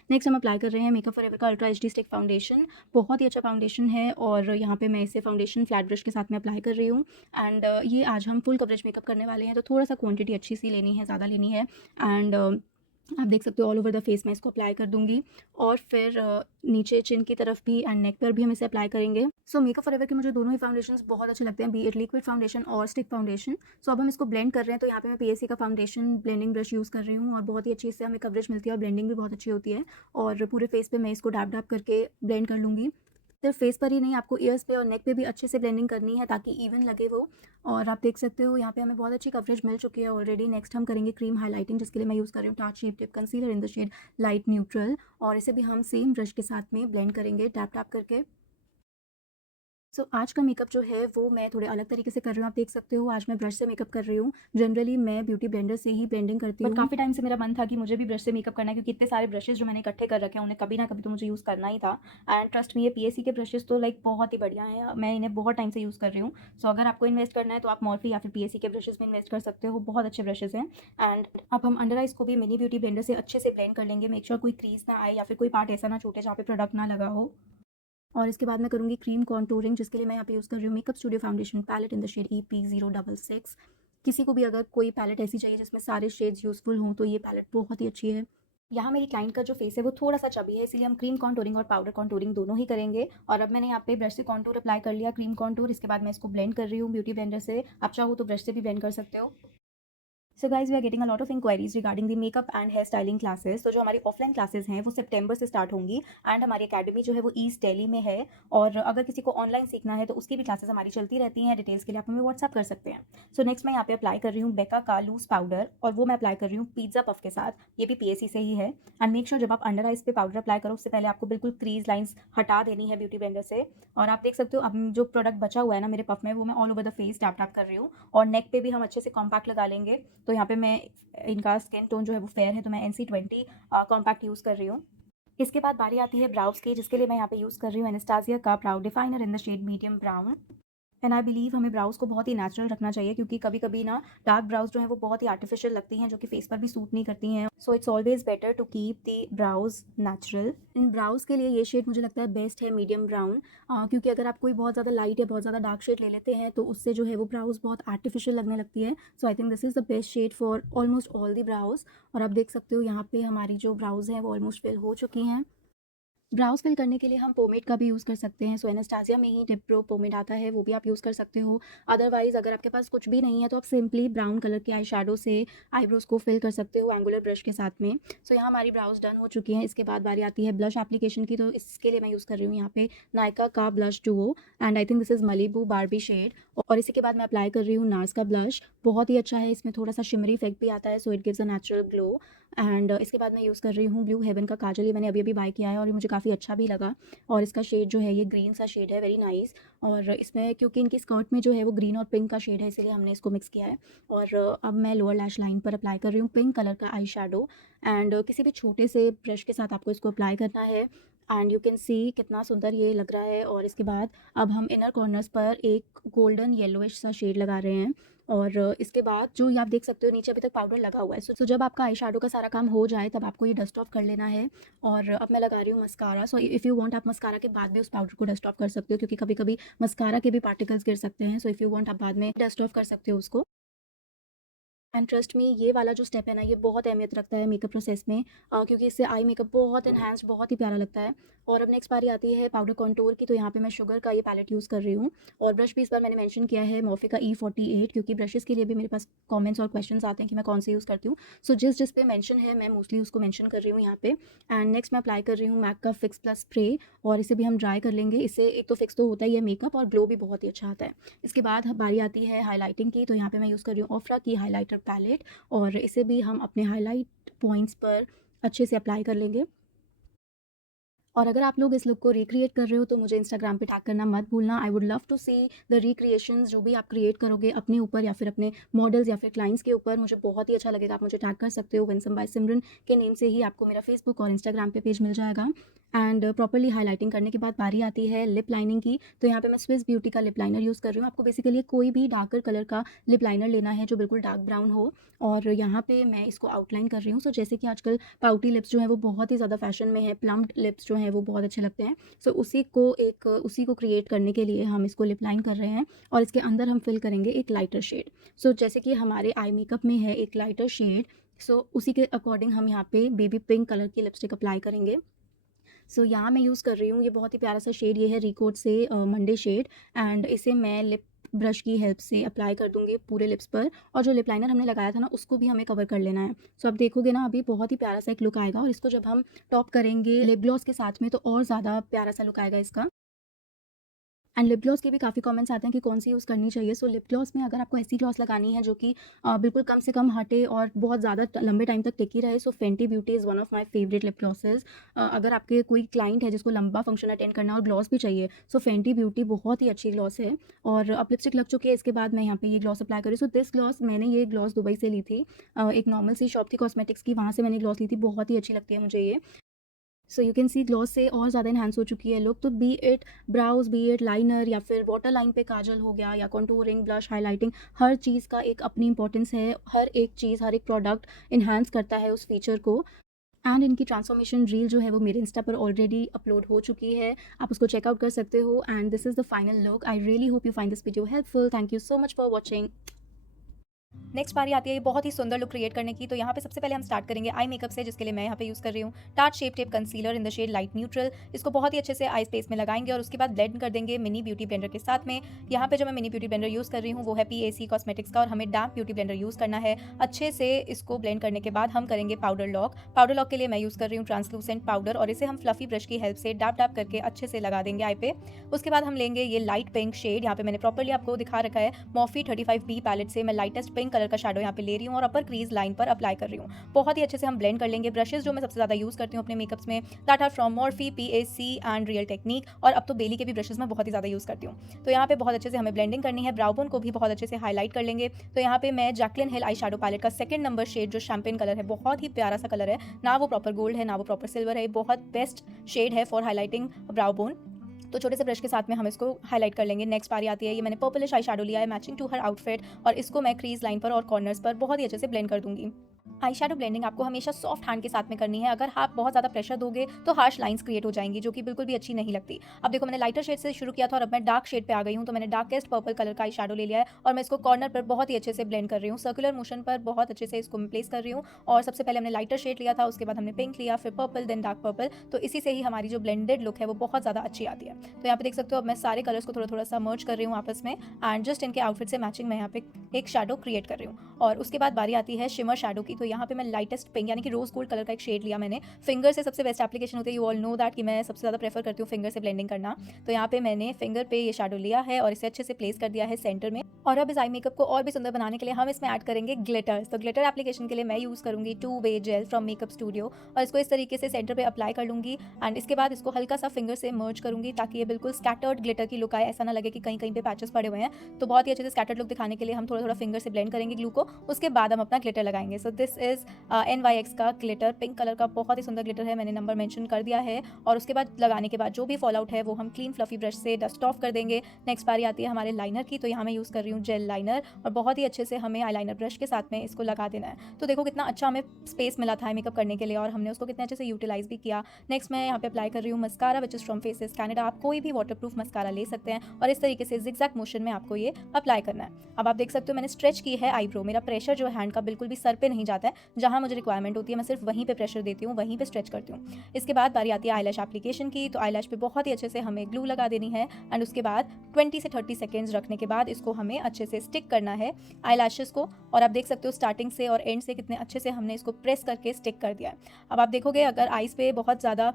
नेक्स्ट हम अप्लाई कर रहे हैं मेकअप फॉरएवर का अल्ट्रा एचडी स्टिक फाउंडेशन। बहुत ही अच्छा फाउंडेशन है, और यहाँ पे मैं इसे फाउंडेशन फ्लैट ब्रश के साथ में अप्लाई कर रही हूँ। एंड ये आज हम फुल कवरेज मेकअप करने वाले हैं, तो थोड़ा सा क्वांटिटी अच्छी सी लेनी है, ज़्यादा लेनी है। एंड आप देख सकते हो ऑल ओवर द फेस मैं इसको अप्लाई कर दूंगी। और फिर नीचे चिन की तरफ भी एंड नेक पर भी हम इसे अप्लाई करेंगे। सो मेकअप फॉरएवर के मुझे दोनों ही फाउंडेशंस बहुत अच्छे लगते हैं, बी इट लिक्विड फाउंडेशन और स्टिक फाउंडेशन। सो अब हम इसको ब्लेंड कर रहे हैं, तो यहाँ पे मैं पीएससी का फाउंडेशन ब्लेंडिंग ब्रश यूज़ कर रही हूँ, और बहुत ही अच्छी इससे हमें कवरेज मिलती है और ब्लेंडिंग भी बहुत अच्छी होती है। और पूरे फेस पे मैं इसको डैप डैप करके ब्लेंड कर लूँगी। सिर्फ फेस पर ही नहीं, आपको ईयर्स पे और नेक पे भी अच्छे से ब्लेंडिंग करनी है ताकि इवन लगे वो। और आप देख सकते हो यहाँ पे हमें बहुत अच्छी कवरेज मिल चुकी है ऑलरेडी। नेक्स्ट हम करेंगे क्रीम हाइलाइटिंग, जिसके लिए मैं यूज़ कर रही हूँ tart shape tip concealer in the shade light neutral, और इसे भी हम सेम ब्रश के साथ में ब्लेंड करेंगे टैप टैप करके। आज का मेकअप जो है वो मैं थोड़े अलग तरीके से कर रही हूँ। आप देख सकते हो आज मैं ब्रश से मेकअप कर रही हूँ। जनरली मैं ब्यूटी ब्लेंडर से ही ब्लेंडिंग करती हूँ, बट काफ़ी टाइम से मेरा मन था कि मुझे भी ब्रश से मेकअप करना है, क्योंकि इतने सारे ब्रशेज़ जो मैंने इकट्ठे कर रखे हैं उन्हें कभी ना कभी तो मुझे यूज़ करना ही था। एंड ट्रस्ट मी, ये पीएससी के ब्रशेज़ तो लाइक बहुत ही बढ़िया हैं, मैं इन्हें बहुत टाइम से यूज़ कर रही हूँ। सो अगर आपको इन्वेस्ट करना है तो आप मॉर्फी या फिर पीएससी के ब्रशेज़ में इन्वेस्ट कर सकते हो, बहुत अच्छे ब्रशेज़ हैं। एंड अब हम अंडर आइज़ को भी मिनी ब्यूटी ब्लेंडर से अच्छे से ब्लेंड कर लेंगे। मेक श्योर कोई क्रीज ना आए या फिर कोई पार्ट ऐसा ना छूटे जहाँ पे प्रोडक्ट ना लगा हो। और इसके बाद मैं करूँगी क्रीम कॉन्टूरिंग, जिसके लिए मैं यहाँ पे यूज़ कर रही हूँ makeup Studio foundation palette in the shade EP066। किसी को भी अगर कोई पैलेट ऐसी चाहिए जिसमें सारे शेड्स यूज़फुल हों, तो ये पैलेट बहुत ही अच्छी है। यहाँ मेरी क्लाइंट का जो फेस है वो थोड़ा सा चबी है, इसीलिए हम क्रीम कॉन्टूरिंग और पाउडर कॉन्टूरिंग दोनों ही करेंगे। और अब मैंने यहाँ पे ब्रश से कॉन्टूर अप्लाई कर लिया, क्रीम कॉन्टूर। इसके बाद मैं इसको ब्लेंड कर रही हूँ ब्यूटी ब्लेंडर से, आप चाहो तो ब्रश से भी ब्लेंड कर सकते हो। So guys we are getting a lot of inquiries regarding the makeup and hair styling classes. तो जो हमारी ऑफलाइन क्लासेस हैं वो सितंबर से स्टार्ट होंगी, एंड हमारी अकेडमी जो है वो ईस्ट दिल्ली में है। और अगर किसी को ऑनलाइन सीखना है तो उसकी भी क्लासेस हमारी चलती रहती हैं। डिटेल्स के लिए आप हमें व्हाट्सअप कर सकते हैं। सो नेक्स्ट मैं यहाँ पे अप्लाई कर रही हूँ बेका का लूज पाउडर, और वो मैं अप्लाई कर रही हूँ पिज्जा पफ के साथ। ये भी पीएससी से ही है। एंड मेक श्योर जब आप अंडर आइज पे पाउडर अप्लाई करो उससे पहले आपको बिल्कुल क्रीज लाइंस हटा देनी है ब्यूटी ब्लेंडर से। और आप देख सकते हो अब जो प्रोडक्ट बचा हुआ है ना मेरे पफ में, वो मैं all over the face tap tap कर रही हूँ। और नेक पे भी हम अच्छे से कॉम्पैक्ट लगा लेंगे। तो यहाँ पे मैं, इनका स्किन टोन जो है वो फेयर है, तो मैं NC20 कॉम्पैक्ट यूज़ कर रही हूँ। इसके बाद बारी आती है ब्राउज की, जिसके लिए मैं यहाँ पे यूज़ कर रही हूँ एनास्टासिया का brow definer in the shade medium brown. And I believe हमें ब्राउज़ को बहुत ही नेचुरल रखना चाहिए, क्योंकि कभी कभी ना डार्क ब्राउज जो है वो बहुत ही आर्टिफिशियल लगती हैं, जो कि फेस पर भी सूट नहीं करती हैं। So it's always better to keep the brows natural. इन ब्राउज़ के लिए ये शेड मुझे लगता है बेस्ट है मीडियम ब्राउन, क्योंकि अगर आप कोई बहुत ज़्यादा लाइट या बहुत ज़्यादा डार्क शेड ले लेते हैं तो उससे जो है वो ब्राउज़ बहुत आर्टिफिशियल लगने लगती है। So I think this is the best shade for almost all the brows. और आप देख सकते हो यहाँ पे हमारी जो ब्राउज़ हैं वो ऑलमोस्ट फिल हो चुकी हैं। ब्राउज़ फिल करने के लिए हम पोमेड का भी यूज़ कर सकते हैं। सो एनास्टेसिया में ही डिप ब्रो पोमेड आता है, वो भी आप यूज़ कर सकते हो। अदरवाइज़ अगर आपके पास कुछ भी नहीं है तो आप सिंपली ब्राउन कलर के आई शैडो से आईब्रोज़ को फिल कर सकते हो एंगुलर ब्रश के साथ में। सो यहाँ हमारी ब्राउज़ डन हो चुकी हैं। इसके बाद बारी आती है ब्लश एप्लीकेशन की, तो इसके लिए मैं यूज़ कर रही हूँ यहाँ पे नायका का blush duo and I think this is Malibu Barbie shade. और इसी के बाद मैं अप्लाई कर रही हूँ नार्स का ब्लश। बहुत ही अच्छा है, इसमें थोड़ा-सा शिमरी इफेक्ट भी आता है, so it gives a natural glow. And इसके बाद मैं यूज़ कर रही हूँ ब्लू हेवन का काजल। ये मैंने अभी-अभी बाय किया है और ये मुझे काफ़ी अच्छा भी लगा। और इसका शेड जो है ये ग्रीन सा शेड है, वेरी नाइस। और इसमें क्योंकि इनकी स्कर्ट में जो है वो ग्रीन और पिंक का शेड है, इसीलिए हमने इसको मिक्स किया है। और अब मैं लोअर लैश लाइन पर अप्लाई कर रही हूँ पिंक कलर का आई शैडो। एंड किसी भी छोटे से ब्रश के साथ आपको इसको अप्लाई करना है एंड यू कैन सी कितना सुंदर ये लग रहा है। और इसके बाद अब हम इनर कॉर्नर्स पर एक गोल्डन येलोइश सा शेड लगा रहे हैं। और इसके बाद जो ये आप देख सकते हो नीचे अभी तक पाउडर लगा हुआ है। सो जब आपका आई शैडो का सारा काम हो जाए तब आपको ये डस्ट ऑफ कर लेना है। और अब मैं लगा रही हूँ mascara. So if you want आप मस्कारा के बाद भी उस पाउडर को डस्ट ऑफ कर सकते हो, क्योंकि कभी-कभी मस्कारा के भी पार्टिकल्स गिर सकते हैं। सो इफ़ यू वांट आप बाद में डस्ट ऑफ कर सकते हो उसको। एंड ट्रस्ट मी, ये वाला जो स्टेप है ना, ये बहुत अहमियत रखता है मेकअप प्रोसेस में, क्योंकि इससे आई मेकअप बहुत एनहांस्ड, बहुत ही प्यारा लगता है। और अब नेक्स्ट बारी आती है पाउडर कंटूर की, तो यहाँ पे मैं शुगर का ये पैलेट यूज़ कर रही हूँ। और ब्रश भी इस बार मैंने मेंशन किया है मोफे का E48, क्योंकि ब्रशेज़ के लिए भी मेरे पास कमेंट्स और क्वेश्चंस आते हैं कि मैं कौन से यूज़ करती हूँ। सो जिस जिस पे मेंशन है मैं मोस्टली उसको मेंशन कर रही हूँ यहाँ पे। एंड नेक्स्ट मैं अप्लाई कर रही हूँ मैक का फिक्स प्लस स्प्रे, और इसे भी हम ड्राई कर लेंगे। इससे एक तो फिक्स तो होता ही है मेकअप और ग्लो भी बहुत ही अच्छा आता है। इसके बाद बारी आती है हाईलाइटिंग की, तो यहाँ पे मैं यूज़ कर रही हूँ ओफ्रा की हाईलाइटर पैलेट, और इसे भी हम अपने हाइलाइट पॉइंट्स पर अच्छे से अप्लाई कर लेंगे। और अगर आप लोग इस लुक को रिक्रिएट कर रहे हो तो मुझे इंस्टाग्राम पे टैग करना मत भूलना। I would love to see the recreations जो भी आप क्रिएट करोगे अपने ऊपर या फिर अपने मॉडल्स या फिर क्लाइंट्स के ऊपर, मुझे बहुत ही अच्छा लगेगा। आप मुझे टैग कर सकते हो, विंसम बाय सिमरन के नेम से ही आपको मेरा फेसबुक और इंस्टाग्राम पे पेज मिल जाएगा। एंड प्रॉपर्ली हाईलाइटिंग करने के बाद बारी आती है लिप लाइनिंग की, तो यहाँ पे मैं स्विस ब्यूटी का लिप लाइनर यूज़ कर रही हूँ। आपको बेसिकली कोई भी डार्कर कलर का लिप लाइनर लेना है जो बिल्कुल डार्क ब्राउन हो, और यहाँ पे मैं इसको आउटलाइन कर रही हूँ। सो जैसे कि आजकल पाउटी लिप्स जो हैं वो बहुत ही ज़्यादा फैशन में है, प्लम्प्ड लिप्स जो हैं वो बहुत अच्छे लगते हैं। सो उसी को क्रिएट करने के लिए हम इसको लिप लाइन कर रहे हैं, और इसके अंदर हम फिल करेंगे एक लाइटर शेड। सो जैसे कि हमारे आई मेकअप में है एक लाइटर शेड, सो उसी के अकॉर्डिंग हम यहाँ पे बेबी पिंक कलर की लिपस्टिक अप्लाई करेंगे। सो यहाँ मैं यूज़ कर रही हूँ ये बहुत ही प्यारा सा शेड, ये है रिकोड से मंडे शेड। एंड इसे मैं लिप ब्रश की हेल्प से अप्लाई कर दूँगी पूरे लिप्स पर, और जो लिप लाइनर हमने लगाया था ना उसको भी हमें कवर कर लेना है। सो आप देखोगे ना अभी बहुत ही प्यारा सा एक लुक आएगा, और इसको जब हम टॉप करेंगे लिप ग्लॉस के साथ में तो और ज़्यादा प्यारा सा लुक आएगा इसका। एंड लिप ग्लॉस के भी काफ़ी कमेंट्स आते हैं कि कौन सी यूज़ करनी चाहिए। सो लिप ग्लॉस में अगर आपको ऐसी ग्लॉस लगानी है जो कि बिल्कुल कम से कम हटे और बहुत ज़्यादा लंबे टाइम तक टिकी रहे, so Fenty Beauty is one of my favourite lip glosses. अगर आपके कोई क्लाइंट है जिसको लंबा फंक्शन अटेंड करना है और ग्लॉस भी चाहिए, सो फेंटी ब्यूटी बहुत ही अच्छी ग्लॉस है। और अब लिपस्टिक लग चुकी है, इसके बाद मैं यहाँ पे ये ग्लॉस अप्लाई करी। सो दिस ग्लॉस, मैंने ये ग्लॉस दुबई से ली थी, एक नॉर्मल सी शॉप थी कॉस्मेटिक्स की, वहाँ से मैंने ग्लॉस ली थी। बहुत ही अच्छी लगती है मुझे ये। So you can see gloss से और ज़्यादा एनहांस हो चुकी है लुक। तो be it brows, be it liner, या फिर वाटर लाइन पे काजल हो गया, या कॉन्टूरिंग, ब्लश, हाइलाइटिंग, हर चीज़ का एक अपनी इंपॉर्टेंस है। हर एक चीज़, हर एक प्रोडक्ट इन्हांस करता है उस फीचर को। एंड इनकी ट्रांसफॉर्मेशन रील जो है वो मेरे इंस्टा पर ऑलरेडी अपलोड हो चुकी है, आप उसको चेकआउट कर सकते हो। And this is the final look. I really hope you find this video helpful. Thank you so much for watching. Next बारी आती है ये बहुत ही सुंदर लुक क्रिएट करने की, तो यहाँ पे सबसे पहले हम स्टार्ट करेंगे आई मेकअप से, जिसके लिए मैं यहाँ पे यूज़ कर रही हूँ tart shape tape concealer in the shade light neutral. इसको बहुत ही अच्छे से आई स्पेस में लगाएंगे और उसके बाद ब्लेंड कर देंगे मिनी ब्यूटी ब्लेंडर के साथ में। यहाँ पे जो मैं मिनी ब्यूटी ब्लेंडर यूज़ कर रही हूँ वो है PAC कॉस्मेटिक्स का, और हमें डैम्प ब्यूटी ब्लेंडर यूज़ करना है। अच्छे से इसको ब्लेंड करने के बाद हम करेंगे पाउडर लॉक। पाउडर लॉक के लिए मैं यूज़ कर रही हूँ ट्रांसलूसेंट पाउडर, और इसे हम फ्लफी ब्रश की हेल्प से डैप डैप करके अच्छे से लगा देंगे आई पे। उसके बाद हम लेंगे ये लाइट पिंक शेड, यहाँ पे मैंने प्रॉपर्ली आपको दिखा रखा है मॉफी 35B पैलेट से मैं लाइटेस्ट पिंक कलर का शैडो यहाँ पे ले रही हूँ और अपर क्रीज लाइन पर अप्लाई कर रही हूँ। बहुत ही अच्छे से हम ब्लेंड कर लेंगे। ब्रशेज जो मैं सबसे ज़्यादा यूज़ करती हूँ अपने मेकअप्स में, that are from Morphe, PAC and Real Technique, और अब तो बेली के भी ब्रशेज मैं बहुत ही ज़्यादा यूज़ करती हूँ। तो यहाँ पे बहुत अच्छे से हमें ब्लेंडिंग करनी है। ब्राउ बोन को भी बहुत अच्छे से हाईलाइट कर लेंगे। तो यहाँ पे मैं Jaclyn Hill eye shadow palette का सेकंड नंबर शेड जो शैम्पेन कलर है, बहुत ही प्यारा सा कलर है, ना वो प्रॉपर गोल्ड है ना वो प्रॉपर सिल्वर है, बहुत बेस्ट शेड है फॉर हाईलाइटिंग ब्राउ बोन। तो छोटे से ब्रश के साथ में हम इसको हाईलाइट कर लेंगे। नेक्स्ट बारी आती है, ये मैंने पर्पलिश आई शैडो लिया है मैचिंग टू हर आउटफिट, और इसको मैं क्रीज लाइन पर और कॉर्नर्स पर बहुत ही अच्छे से ब्लेंड कर दूंगी। आई शेडो ब्लेंडिंग आपको हमेशा सॉफ्ट हैंड के साथ में करनी है। अगर आप बहुत ज़्यादा प्रेशर दोगे तो हार्श लाइंस क्रिएट हो जाएंगी, जो कि बिल्कुल भी अच्छी नहीं लगती। अब देखो, मैंने लाइटर शेड से शुरू किया था और अब मैं डार्क शेड पे आ गई हूँ। तो मैंने डार्केस्ट पर्पल कलर का आई शेडो ले लिया है और मैं इसको कॉर्नर पर बहुत ही अच्छे से ब्लेंड कर रही हूँ। सर्कुलर मोशन पर बहुत अच्छे से इसको मैं प्लेस कर रही हूँ। और सबसे पहले हमने लाइटर शेड लिया था, उसके बाद हमने पिंक लिया, फिर पर्पल, देन डार्क पर्पल। तो इसी से ही हमारी जो ब्लेंडेड लुक है वो बहुत ज़्यादा अच्छी आती है। तो यहाँ पे देख सकते हो, अब मैं सारे कलर्स को थोड़ा थोड़ा सा मर्ज कर रही हूँ आपस में, एंड जस्ट इनके आउटफिट से मैचिंग मैं यहाँ पे एक शेडो क्रिएट कर रही हूँ। और उसके बाद बारी आती है शिमर शेडो की। तो यहाँ पे मैं लाइटेस्ट पिंक यानी कि रोज गोल्ड कलर का एक शेड लिया मैंने। फिंगर से सबसे बेस्ट एप्लीकेशन होती है, यू ऑल नो दैट, कि मैं सबसे ज़्यादा प्रेफर करती हूँ फिंगर से ब्लेंडिंग करना। तो यहाँ पे मैंने फिंगर पे ये शेडो लिया है और इसे अच्छे से प्लेस कर दिया है सेंटर में। और अब इस आई मेकअप को और भी सुंदर बनाने के लिए हम इसमें ऐड करेंगे ग्लिटर्स। तो ग्लिटर एप्लीकेशन के लिए मैं यूज़ करूँगी two way jail from makeup studio, और इसको इस तरीके से सेंटर पे अप्लाई कर लूँगी। एंड इसके बाद इसको हल्का सा फिंगर से मर्ज करूँगी ताकि ये बिल्कुल स्कैटर्ड ग्लिटर की लुक आए, ऐसा ना लगे कि कहीं कहीं पे पैचेस पड़े हुए हैं। तो बहुत ही अच्छे से स्कैटर्ड लुक दिखाने के लिए हम थोड़ा थोड़ा फिंगर से ब्लेंड करेंगे ग्लू को, उसके बाद हम अपना ग्लिटर लगाएंगे। सो दिस इज NYX का ग्लिटर, पिंक कलर का बहुत ही सुंदर ग्लिटर है, मैंने नंबर मेंशन कर दिया है। और उसके बाद लगाने के बाद जो भी फॉल आउट है वो हम क्लीन फ्लफी ब्रश से डस्ट ऑफ कर देंगे। नेक्स्ट बारी आती है हमारे लाइनर की। तो यहाँ मैं यूज़ कर रही हूँ जेल लाइनर, और बहुत ही अच्छे से हमें आईलाइनर ब्रश के साथ में इसको लगा देना है। तो देखो कितना अच्छा हमें स्पेस मिला था मेकअप करने के लिए, और हमने उसको कितने अच्छे से यूटिलाइज भी किया। नेक्स्ट मैं यहाँ पे अप्लाई कर रही हूँ mascara, which is from faces Canada. आप कोई भी वाटरप्रूफ मस्कारा ले सकते हैं, और इस तरीके से जिगजैग मोशन में आपको ये अप्लाई करना है। अब आप देख सकते हो मैंने स्ट्रेच की है आईब्रो। मेरा प्रेशर जो है हैंड का बिल्कुल भी सर पे नहीं जाता है, जहाँ मुझे रिक्वायरमेंट होती है मैं सिर्फ वहीं पे प्रेशर देती हूँ, वहीं पे स्ट्रेच करती हूँ। इसके बाद बारी आती है आईलैश एप्लीकेशन की। तो आईलैश पे बहुत ही अच्छे से हमें ग्लू लगा देनी है, एंड उसके बाद 20 से 30 सेकेंड्स रखने के बाद इसको हमें अच्छे से स्टिक करना है आईलैशेस को। और आप देख सकते हो स्टार्टिंग से और एंड से कितने अच्छे से हमने इसको प्रेस करके स्टिक कर दिया है। अब आप देखोगे अगर आईज पे बहुत ज़्यादा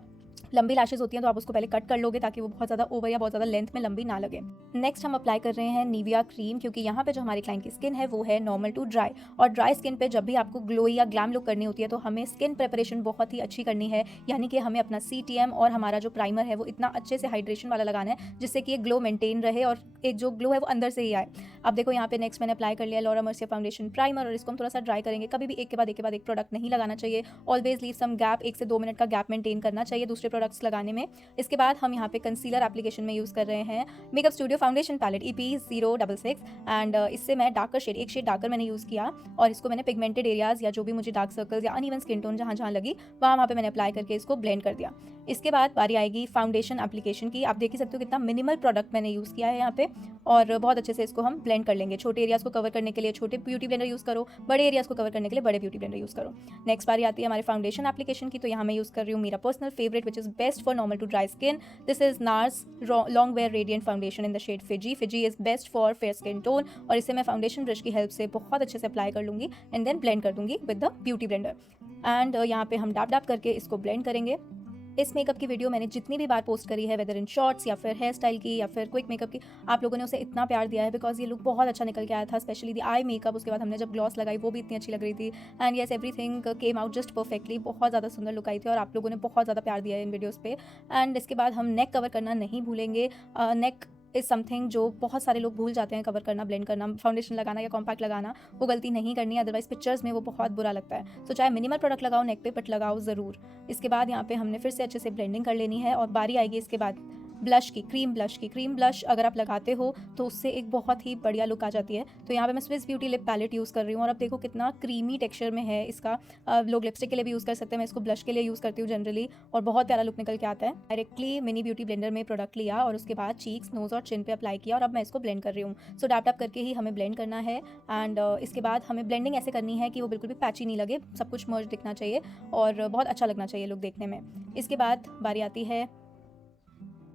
लंबी लैशेज होती हैं तो आप उसको पहले कट कर लोगे ताकि वो बहुत ज़्यादा ओवर या बहुत ज़्यादा लेंथ में लंबी ना लगे। नेक्स्ट हम अप्लाई कर रहे हैं निविया क्रीम, क्योंकि यहाँ पे जो हमारी क्लाइंट की स्किन है वो है नॉर्मल टू ड्राई, और ड्राई स्किन पे जब भी आपको ग्लोई या ग्लैम लुक करनी होती है तो हमें स्किन प्रिपरेशन बहुत ही अच्छी करनी है। यानी कि हमें अपना CTM और हमारा जो प्राइमर है वो इतना अच्छे से हाइड्रेशन वाला लगाना है जिससे कि ये ग्लो मेंटेन रहे और एक जो ग्लो है वो अंदर से ही आए। अब देखो यहाँ पे नेक्स्ट मैंने अप्लाई कर लिया लॉरा मर्सिया फाउंडेशन प्राइमर, और इसको हम थोड़ा सा ड्राई करेंगे। कभी भी एक के बाद एक प्रोडक्ट नहीं लगाना चाहिए, ऑलवेज लीव सम गैप, 1 से 2 मिनट का गैप मेंटेन करना चाहिए दूसरे प्रोडक्ट्स लगाने में। इसके बाद हम यहाँ पे कंसीलर एप्लीकेशन में यूज़ कर रहे हैं Makeup Studio foundation palette EP066, and इससे मैं डार्कर शेड, एक शेड डार्कर मैंने यूज़ किया, और इसको मैंने पिगमेंटेड एरियाज या जो भी मुझे डार्क सर्कल्स या अनइवन स्किन टोन जहाँ जहाँ लगी वहाँ पे मैंने अप्लाई करके इसको ब्लेंड कर दिया। इसके बाद बारी आएगी फाउंडेशन एप्लीकेशन की। आप देख ही सकते हो कितना मिनिमल प्रोडक्ट मैंने यूज़ किया है यहाँ पे, और बहुत अच्छे से इसको हम ब्लेंड कर लेंगे। छोटे एरियाज़ को कवर करने के लिए छोटे ब्यूटी ब्लेंडर यूज़ करो, बड़े एरियाज़ को कवर करने के लिए बड़े ब्यूटी ब्लेंडर यूज़ करो। नेक्स्ट बारी आती है हमारे फाउंडेशन एप्लीकेशन की। तो यहाँ मैं यूज़ कर रही हूँ मेरा personal favourite which is best for normal to dry skin. This is NARS long wear radiant foundation in the shade Fiji. Fiji is best for fair skin tone, और इसे मैं फाउंडेशन ब्रश की हेल्प से बहुत अच्छे से अप्लाई कर लूँगी एंड देन ब्लेंड कर दूँगी with the beauty blender. And यहाँ पे हम डैप डैप करके इसको ब्लेंड करेंगे। इस मेकअप की वीडियो मैंने जितनी भी बार पोस्ट करी है, वेदर इन शॉर्ट्स या फिर हेयर स्टाइल की या फिर क्विक मेकअप की, आप लोगों ने उसे इतना प्यार दिया है बिकॉज ये लुक बहुत अच्छा निकल के आया था, स्पेशली दी आई मेकअप। उसके बाद हमने जब ग्लॉस लगाई वो भी इतनी अच्छी लग रही थी, and yes everything came out just perfectly. बहुत ज़्यादा सुंदर लुक आई थी और आप लोगों ने बहुत ज़्यादा प्यार दिया है इन वीडियोज़ पे। एंड इसके बाद हम नेक कवर करना नहीं भूलेंगे। नेक इज़ समथिंग जो बहुत सारे लोग भूल जाते हैं कवर करना, ब्लेंड करना, फाउंडेशन लगाना या कॉम्पैक्ट लगाना, वो गलती नहीं करनी है, अदरवाइज पिक्चर्स में वो बहुत बुरा लगता है। तो चाहे मिनिमल प्रोडक्ट लगाओ नेक पे, बट लगाओ ज़रूर। इसके बाद यहाँ पे हमने फिर से अच्छे से ब्लेंडिंग कर लेनी है, और बारी आएगी इसके बाद ब्लश की, क्रीम ब्लश की। क्रीम ब्लश अगर आप लगाते हो तो उससे एक बहुत ही बढ़िया लुक आ जाती है। तो यहाँ पे मैं Swiss Beauty lip palette use कर रही हूँ, और अब देखो कितना क्रीमी टेक्सचर में है इसका। लोग लिपस्टिक के लिए भी यूज़ कर सकते हैं, मैं इसको ब्लश के लिए यूज़ करती हूँ जनरली, और बहुत प्यारा लुक निकल के आता है। डायरेक्टली मिनी ब्यूटी ब्लेंडर में प्रोडक्ट लिया और उसके बाद चीक्स, नोज़ और चिन पे अप्लाई किया, और अब मैं इसको ब्लेंड कर रही हूँ। सो डैप डैप करके ही हमें ब्लेंड करना है। एंड इसके बाद हमें ब्लेंडिंग ऐसे करनी है कि वो बिल्कुल भी पैची नहीं लगे, सब कुछ मर्ज दिखना चाहिए और बहुत अच्छा लगना चाहिए लुक देखने में। इसके बाद बारी आती है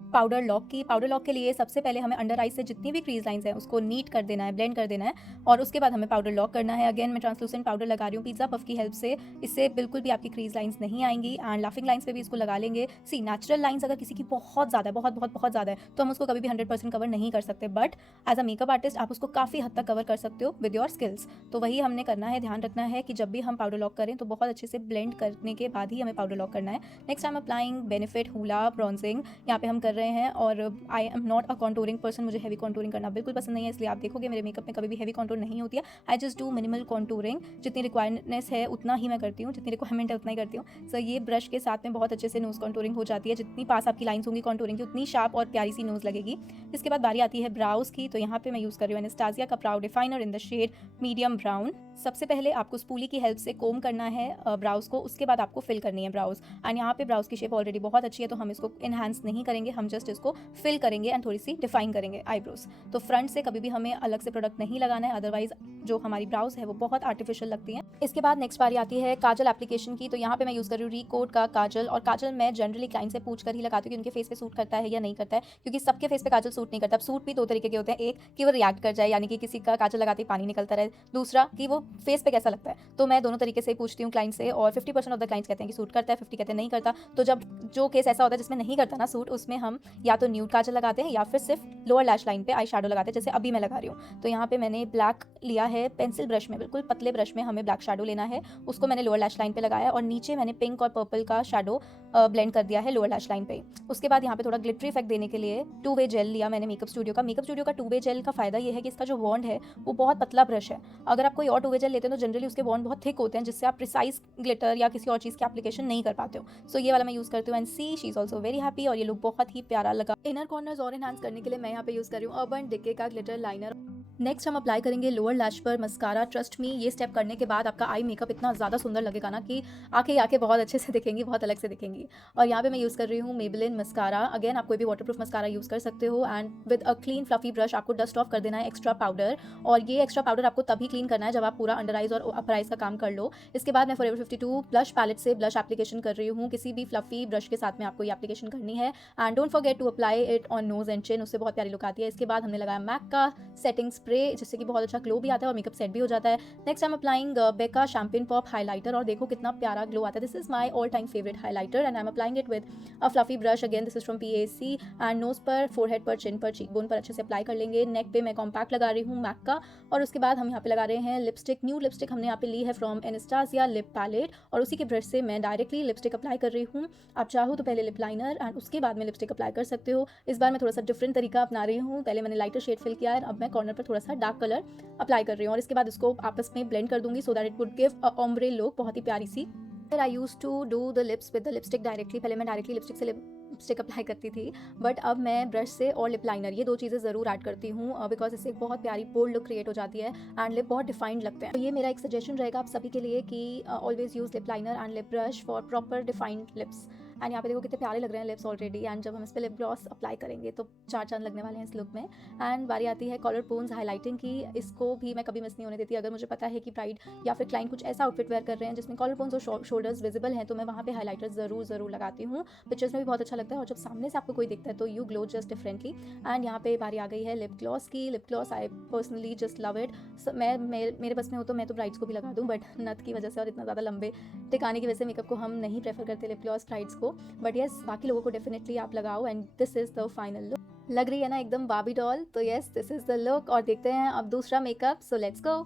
पाउडर लॉक की। पाउडर लॉक के लिए सबसे पहले हमें अंडर आइज से जितनी भी क्रीज लाइंस हैं उसको नीट कर देना है, ब्लेंड कर देना है, और उसके बाद हमें पाउडर लॉक करना है। अगेन मैं ट्रांसलूसेंट पाउडर लगा रही हूँ पिज़्ज़ा पफ की हेल्प से, इससे बिल्कुल भी आपकी क्रीज लाइंस नहीं आएंगी। एंड लाफिंग लाइंस पे भी इसको लगा लेंगे। सी नेचुरल लाइंस अगर किसी की बहुत ज़्यादा बहुत ज़्यादा है तो हम उसको कभी भी 100% कवर नहीं कर सकते, but as a makeup artist आप उसको काफ़ी हद तक कवर कर सकते हो विद योर स्किल्स। तो वही हमने करना है, ध्यान रखना है कि जब भी हम पाउडर लॉक करें तो बहुत अच्छे से ब्लेंड करने के बाद ही हमें पाउडर लॉक करना है। Next I am applying Benefit Hoola bronzing. यहाँ पे हम कर रहे रहे हैं और I am not a contouring person, मुझे हैवी कॉन्टूरिंग करना बिल्कुल पसंद नहीं है, इसलिए आप देखोगे मेरे मेकअप में कभी भी हैवी कॉन्टूर नहीं होती है। I just do minimal contouring, जितनी रिक्वायरनेस है उतना ही मैं करती हूँ, जितनी रिक्वायरमेंट है उतना ही करती हूँ। सो ये ब्रश के साथ में बहुत अच्छे से नोज़ कॉन्टूरिंग हो जाती है, जितनी पास आपकी लाइन्स होंगी कॉन्टूरिंग की उतनी शार्प और प्यारी सी नोज़ लगेगी। इसके बाद बारी आती है ब्राउज़ की, तो यहाँ पे मैं यूज़ कर रही हूँ एनास्टेसिया का brow definer in the shade medium brown. सबसे पहले आपको स्पूली की हेल्प से कोम करना है ब्राउज़ को, उसके बाद आपको फिल करनी है ब्राउज़। एंड यहाँ पे ब्राउज़ की शेप ऑलरेडी बहुत अच्छी है, तो हम इसको इन्हांस नहीं करेंगे, हम जस्ट इसको फिल करेंगे एंड थोड़ी सी डिफाइन करेंगे आईब्रोज। तो फ्रंट से कभी भी हमें अलग से प्रोडक्ट नहीं लगाना है, अदरवाइज जो हमारी ब्राउज है वो बहुत आर्टिफिशियल लगती है। इसके बाद नेक्स्ट बारी आती है काजल एप्लीकेशन की, तो यहाँ पे मैं यूज़ कर रही हूँ रिकोड का काजल। और काजल मैं जनरली क्लाइंट से पूछ कर ही लगाती हूँ कि उनके फेस पे सूट करता है या नहीं करता है, क्योंकि सबके फेस पे काजल सूट नहीं करता। अब सूट भी दो तरीके के होते हैं, एक कि वो रिएक्ट कर जाए, यानी कि किसी का काजल लगाते ही पानी निकलता रहे, दूसरा कि वो फेस पे कैसा लगता है। तो मैं दोनों तरीके से पूछती हूँ क्लाइंट से, और 50% ऑफ द क्लाइंट्स कहते हैं कि सूट करता है, 50 कहते हैं नहीं करता। तो जब जो केस ऐसा होता है जिसमें नहीं करता ना सूट, उसमें हम या तो न्यूड काजल लगाते हैं या फिर सिर्फ लोअर लैश लाइन पे आई शैडो लगाते हैं, जैसे अभी मैं लगा रही हूँ। तो यहाँ पे मैंने ब्लैक लिया है, पेंसिल ब्रश में, बिल्कुल पतले ब्रश में हमें ब्लैक शैडो लेना है, उसको मैंने लोअर लैश लाइन पे लगाया और नीचे मैंने पिंक और पर्पल का शैडो ब्लेंड कर दिया है लोअर लैश लाइन पे। उसके बाद यहाँ पे थोड़ा ग्लिटरी इफेक्ट देने के लिए 2-वे जेल लिया मैंने मेकअप स्टूडियो का। मेकअप स्टूडियो का 2-वे जेल का फायदा ये है कि इसका जो वॉन्ड है वो बहुत पतला ब्रश है। अगर आप कोई और 2-वे जेल लेते हैं तो जनरली उसके वॉन्ड बहुत थिक होते हैं, जिससे आप प्रिसाइज ग्लिटर या किसी और चीज़ की एप्लीकेशन नहीं कर पाते हो। सो ये वाला मैं यूज़ करती हूँ and see she is also very happy, और ये लुक बहुत ही प्यारा लगा। इनर कॉर्नर्स और एनहांस करने के लिए मैं यहाँ पे यूज़ कर रही हूँ अर्बन डिके का ग्लिटर लाइनर। नेक्स्ट हम अप्लाई करेंगे लोअर लैश पर मस्कारा। ट्रस्ट मी, ये स्टेप करने के बाद आपका आई मेकअप इतना ज़्यादा सुंदर लगेगा ना कि आंखें बहुत अच्छे से दिखेंगी, बहुत अलग से दिखेंगी। और यहाँ पे मैं यूज़ कर रही हूँ मेबेलिन मस्कारा। अगेन आप कोई भी वाटरप्रूफ मस्कारा यूज़ कर सकते हो, and with a clean fluffy brush आपको डस्ट ऑफ कर देना है एक्स्ट्रा पाउडर। और ये एक्स्ट्रा पाउडर आपको तभी क्लीन करना है जब आप पूरा अंडर आइज और अपर आइज का काम कर लो। इसके बाद मैं फॉरएवर 52 ब्लश पैलेट से ब्लश एप्लीकेशन कर रही हूँ। किसी भी फ्लफी ब्रश के साथ में आपको ये एप्लीकेशन करनी है, and don't forget to apply it on nose and chin, उससे बहुत प्यारी लुक आती है। इसके बाद हमने लगाया मैक का सेटिंग स्प्रे, जिससे कि बहुत अच्छा ग्लो भी आता है और मेकअप सेट भी हो जाता है। Next I am applying Becca champagne pop highlighter, और देखो कितना प्यारा ग्लो आता है। This is my all time favourite highlighter and I am applying it with a fluffy brush. Again this is from PAC, and nose पर, फोरहेड पर, चिन पर, चीक बोन पर अच्छे से अप्लाई कर लेंगे। नेक पे मैं कॉम्पैक्ट लगा रही हूँ मैक का, और उसके बाद हम यहाँ पे लगा रहे हैं लिपस्टिक। न्यू लिपस्टिक हमने यहाँ पे ली है फ्रॉम एनास्टेसिया लिप पैलेट, और उसी के ब्रश से मैं डायरेक्टली लिपस्टिक अप्लाई कर रही हूँ। आप चाहो तो पहले लिप लाइनर एंड उसके बाद में लिपस्टिक अप्लाई कर सकते हो। इस बार मैं थोड़ा सा डिफरेंट तरीका अपना रही हूँ, पहले मैंने लाइटर शेड फिल किया है, अब मैं कॉर्नर पर थोड़ा सा डार्क कलर अप्लाई कर रही हूँ, और इसके बाद इसको आपस में ब्लेंड कर दूंगी so that it would give a ombre look, बहुत ही प्यारी सी। फिर I use to do the lips with the lipstick directly. पहले मैं डायरेक्टली लिपस्टिक से लिपस्टिक अप्लाई करती थी, बट अब मैं ब्रश से और लिप लाइनर, ये दो चीज़ें ज़रूर ऐड करती हूँ, बिकॉज इससे एक बहुत प्यारी बोल्ड लुक क्रिएट हो जाती है एंड लिप बहुत डिफाइंड लगते हैं। तो ये मेरा एक सजेशन रहेगा आप सभी के लिए कि always use lip liner and lip brush for proper defined lips. And यहाँ पे देखो कितने प्यारे लग रहे हैं लिप्स ऑलरेडी, एंड जब हम इस पर लिप ग्लॉस अप्लाई करेंगे तो 4 चांद लगने वाले हैं इस लुक में। एंड बारी आती है कॉलर बोन्स हाईलाइटिंग की, इसको भी मैं कभी मिस नहीं होने देती। अगर मुझे पता है कि ब्राइड या फिर क्लाइंट कुछ ऐसा आउटफिट वेयर कर रहे हैं जिसमें कॉलर बोन्स और शोल्डर्स विजिबल हैं, तो मैं वहाँ पे हाईलाइटर ज़रूर लगाती हूँ। पिक्चर्स में भी बहुत अच्छा लगता है, और जब सामने से आपको कोई दिखता है तो you glow just differently. And यहाँ पे बारी आ गई है लिप ग्लॉस की। Lip gloss I personally just love it. मेरे बस में हो तो मैं तो ब्राइड्स को भी लगा दूँ, बट नथ की वजह से और इतना ज़्यादा लंबे टिकाने की वजह से मेकअप को हम नहीं प्रेफर करते लिप ग्लॉस ब्राइड्स को, बट येस बाकी लोगों को डेफिनेटली आप लगाओ। And this is the final look. लग रही है ना एकदम बार्बी डॉल, तो yes this is the look. और देखते हैं अब दूसरा मेकअप, सो लेट्स गो।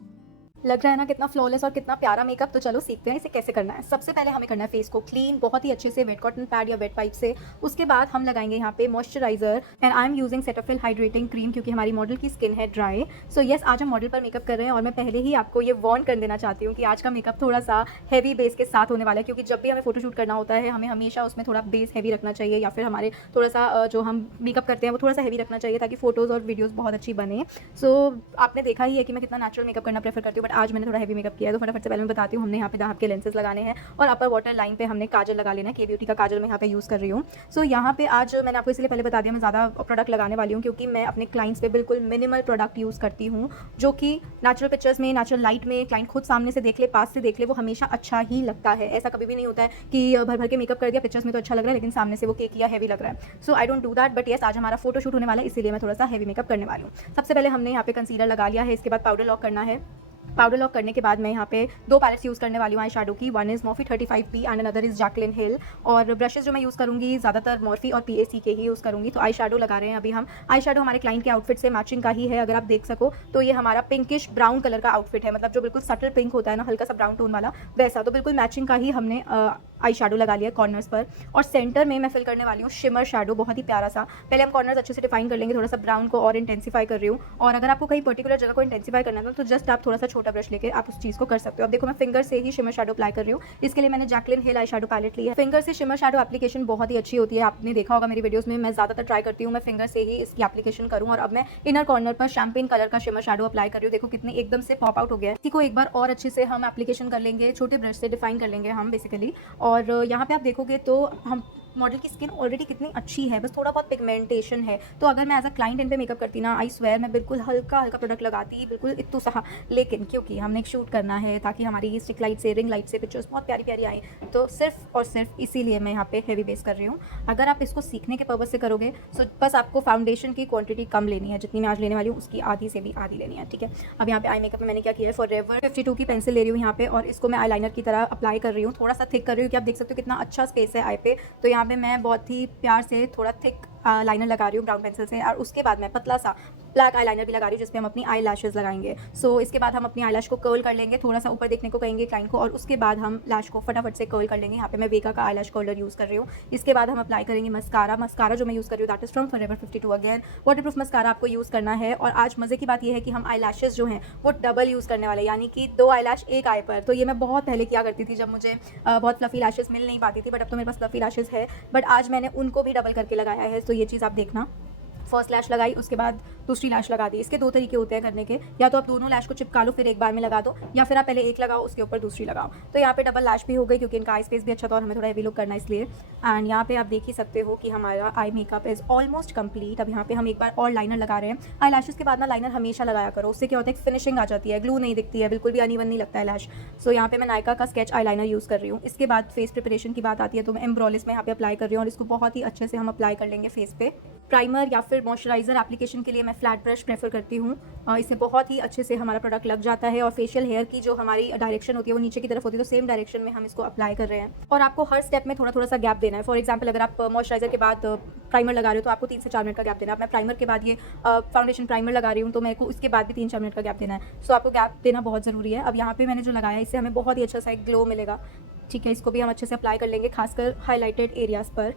लग रहा है ना कितना फ्लॉलेस और कितना प्यारा मेकअप, तो चलो सीखते हैं इसे कैसे करना है। सबसे पहले हमें करना है फेस को क्लीन बहुत ही अच्छे से वेट कॉटन पैड या वेट पाइप से। उसके बाद हम लगाएंगे यहाँ पे moisturiser, and I am using Cetaphil hydrating cream, क्योंकि हमारी मॉडल की स्किन है ड्राई। सो येस, आज हम मॉडल पर मेकअप कर रहे हैं, और मैं पहले ही आपको ये वार्न कर देना चाहती हूँ कि आज का मेकअप थोड़ा सा हैवी बेस के साथ होने वाला है, क्योंकि जब भी हमें फोटोशूट करना होता है हमें हमेशा उसमें थोड़ा बेस हैवी रखना चाहिए, या फिर हमारे थोड़ा सा जो हम मेकअप करते हैं वो थोड़ा सा हैवी रखना चाहिए ताकि फोटोज़ और वीडियोज़ बहुत अच्छी बने। सो आपने देखा ही है कि मैं कितना नेचुरल मेकअप करना प्रेफर करती हूँ, बट आज मैंने थोड़ा हैवी मेकअप किया है। तो फटाफट से पहले मैं बताती हूँ, हमने यहाँ पे दाहब के लेंसेज लगाने हैं, और अपर वाटर लाइन पे हमने काजल लगा लेना है। के ब्यूटी का काजल मैं यहाँ पे यूज़ कर रही हूँ। सो यहाँ पे आज मैंने आपको इसलिए पहले बता दिया मैं ज़्यादा प्रोडक्ट लगाने वाली हूँ, क्योंकि मैं अपने क्लाइंट्स पे बिल्कुल मिनिमल प्रोडक्ट यूज़ करती हूँ, जो कि नेचुरल पिक्चर्स में, नेचुरल लाइट में क्लाइंट खुद सामने से देख ले, पास से देख ले, वो हमेशा अच्छा ही लगता है। ऐसा कभी भी नहीं होता है कि भर भर के मेकअप कर दिया, पिक्चर्स में तो अच्छा लग रहा है लेकिन सामने से वो केक या हैवी लग रहा है। So I don't do that, but yes आज हमारा फोटो शूट होने वाला है, इसीलिए मैं थोड़ा सा हैवी मेकअप करने वाली हूँ। सबसे पहले हमने यहाँ पे कंसीलर लगा लिया है, इसके बाद पाउडर लॉक करना है। पाउडर लॉक करने के बाद मैं यहाँ पे 2 पैलेट्स यूज़ करने वाली हूँ आई शेडो की। One is Morphy 35P and another is Jacqueline हिल। और ब्रशेज़ जो मैं यूज़ करूँगी ज़्यादातर मॉर्फी और PAC के ही यूज़ करूँगी। तो आई शेडो लगा रहे हैं अभी हम। आई शेडो हमारे क्लाइंट के आउटफिट से मैचिंग का ही है, अगर आप देख सको तो ये हमारा पिंकिश ब्राउन कलर का आउटफिट है, मतलब जो बिल्कुल सटल पिंक होता है ना, हल्का सा ब्राउन टोन वाला, वैसा। तो बिल्कुल मैचिंग का ही हमने आई शेडो लगा लिया कॉर्नर्स पर। और सेंटर में मैं फिल करने वाली हूँ शिमर शेडो, बहुत ही प्यारा सा। पहले हम कॉर्नर्स अच्छे से डिफाइन कर लेंगे, थोड़ा सा ब्राउन को और इंटेंसीफाई कर रही हूँ। और अगर आपको कहीं पर्टिकुलर जगह को इंटेंसीफाई करना है तो जस्ट आप थोड़ा सा छोटा ब्रश लेके आप उस चीज़ को कर सकते हो। अब देखो मैं फिंगर से ही शिमर शेडो अप्लाई कर रही हूँ। इसके लिए मैंने Jaclyn Hill eye shadow palette ली है। फिंगर से शिमर शेडो एप्लीकेशन बहुत ही अच्छी होती है, आपने देखा होगा मेरी वीडियोस में। मैं ज़्यादातर ट्राई करती हूँ मैं फिंगर से ही इसकी एप्लीकेशन करूँ। और अब मैं इनर कॉर्नर पर शैम्पेन कलर का शिमर शेडो अप्लाई कर रही हूँ। देखो कितनी एकदम से पॉप आउट हो गया है। इसी को एक बार और अच्छे से हम एप्लीकेशन कर लेंगे, छोटे ब्रश से डिफाइन कर लेंगे हम बेसिकली। और यहाँ पे आप देखोगे तो हम मॉडल की स्किन ऑलरेडी कितनी अच्छी है, बस थोड़ा बहुत पिगमेंटेशन है। तो अगर मैं एज अ क्लाइंट इन पे मेकअप करती ना, आई स्वेयर मैं बिल्कुल हल्का हल्का प्रोडक्ट लगाती, बिल्कुल इतू सा। लेकिन क्योंकि हमने एक शूट करना है ताकि हमारी स्टिक लाइट से, रिंग लाइट से पिक्चर्स बहुत प्यारी प्यारी आई, तो सिर्फ और सिर्फ इसीलिए मैं यहाँ पे हेवी बेस कर रही हूँ। अगर आप इसको सीखने के पर्पज से करोगे तो बस आपको फाउंडेशन की क्वांटिटी कम लेनी है, जितनी मैं आज लेने वाली हूँ उसकी आधी से भी आधी लेनी है, ठीक है। अब यहाँ पे आई मेकअप में मैंने क्या किया है, फॉरएवर 52 की पेंसिल ले रही हूँ यहाँ पे, और इसको मैं आईलाइनर की तरह अप्लाई कर रही हूँ। थोड़ा सा थिक कर रही हूँ कि आप देख सकते हो कितना अच्छा स्पेस है आई पे। तो यहाँ पे मैं बहुत ही प्यार से थोड़ा थिक लाइनर लगा रही हूँ ब्राउन पेंसिल से। और उसके बाद मैं पतला सा ब्लैक आईलाइनर भी लगा रही हूँ जिसपे हम अपनी आई लैशेज़ लगाएंगे। सो इसके बाद हम अपनी आई लैश को कर्ल कर लेंगे, थोड़ा सा ऊपर देखने को कहेंगे क्लाइंट को, और उसके बाद हम लैश को फटाफट से कर्ल कर लेंगे। यहाँ पे मैं वेका का आई लैश कर्लर यूज़ कर रही हूँ। इसके बाद हम अप्लाई करेंगे मस्कारा। मस्कारा जो मैं यूज़ कर रही हूँ that is from forever 52 again. Waterproof mascara आपको यूज़ करना है। और आज मज़े की बात यह है कि हम आई लैशेज़ जो हैं वो डबल यूज़ करने वाले, यानी कि 2 आई लैश एक आई पर। तो ये मैं बहुत पहले किया करती थी जब मुझे बहुत फ्लफी लैशेज़ मिल नहीं पाती थी, बट अब तो मेरे पास फ्लफी लैशेज़ है, बट आज मैंने उनको भी डबल करके लगाया है। तो ये चीज़ आप देखना, फर्स्ट लैश लगाई उसके बाद दूसरी लैश लगा दी। इसके 2 तरीके होते हैं करने के, या तो आप दोनों लैश को चिपका लो फिर एक बार में लगा दो, या फिर आप पहले एक लगाओ उसके ऊपर दूसरी लगाओ। तो यहाँ पे डबल लैश भी हो गई क्योंकि इनका आई स्पेस भी अच्छा था और हमें थोड़ा हेवी लुक करना है इसलिए। एंड यहाँ पे आप देख ही सकते हो कि हमारा eye makeup is almost complete. अब यहाँ पे हम एक बार और लाइनर लगा रहे हैं। आई लैशेज़ के बाद ना लाइनर हमेशा लगाया करो, उससे क्या होता है फिनिशिंग आ जाती है, ग्लू नहीं दिखती है, बिल्कुल भी अनइवन नहीं लगता है लैश। सो यहाँ पे मैं नायका का स्केच आई लाइनर यूज़ कर रही हूँ। इसके बाद फेस प्रिपरेशन की बात आती है तो मैं एम्ब्रोलिस में यहाँ पे अप्लाई कर रही हूँ, और इसको बहुत ही अच्छे से हम अप्लाई कर लेंगे फेस पे। प्राइमर या फिर मॉइस्चराइजर एप्लीकेशन के लिए मैं फ्लैट ब्रश प्रेफर करती हूँ, इससे बहुत ही अच्छे से हमारा प्रोडक्ट लग जाता है। और फेशियल हेयर की जो हमारी डायरेक्शन होती है वो नीचे की तरफ होती है, तो सेम डायरेक्शन में हम इसको अप्लाई कर रहे हैं। और आपको हर स्टेप में थोड़ा थोड़ा सा गैप देना है। फॉर एग्जांपल अगर आप मॉइस्चराइजर के बाद प्राइमर लगा रहे हो तो आपको 3 से 4 मिनट का गैप देना है। मैं प्राइमर के बाद ये फाउंडेशन प्राइमर लगा रही हूँ तो मेरे को उसके बाद भी 3-4 मिनट का गैप देना है। सो आपको गैप देना बहुत ज़रूरी है। अब यहाँ पे मैंने जो लगाया है इससे हमें बहुत ही अच्छा सा एक ग्लो मिलेगा, ठीक है। इसको भी हम अच्छे से अप्लाई कर लेंगे, खासकर हाईलाइटेड एरियाज़ पर।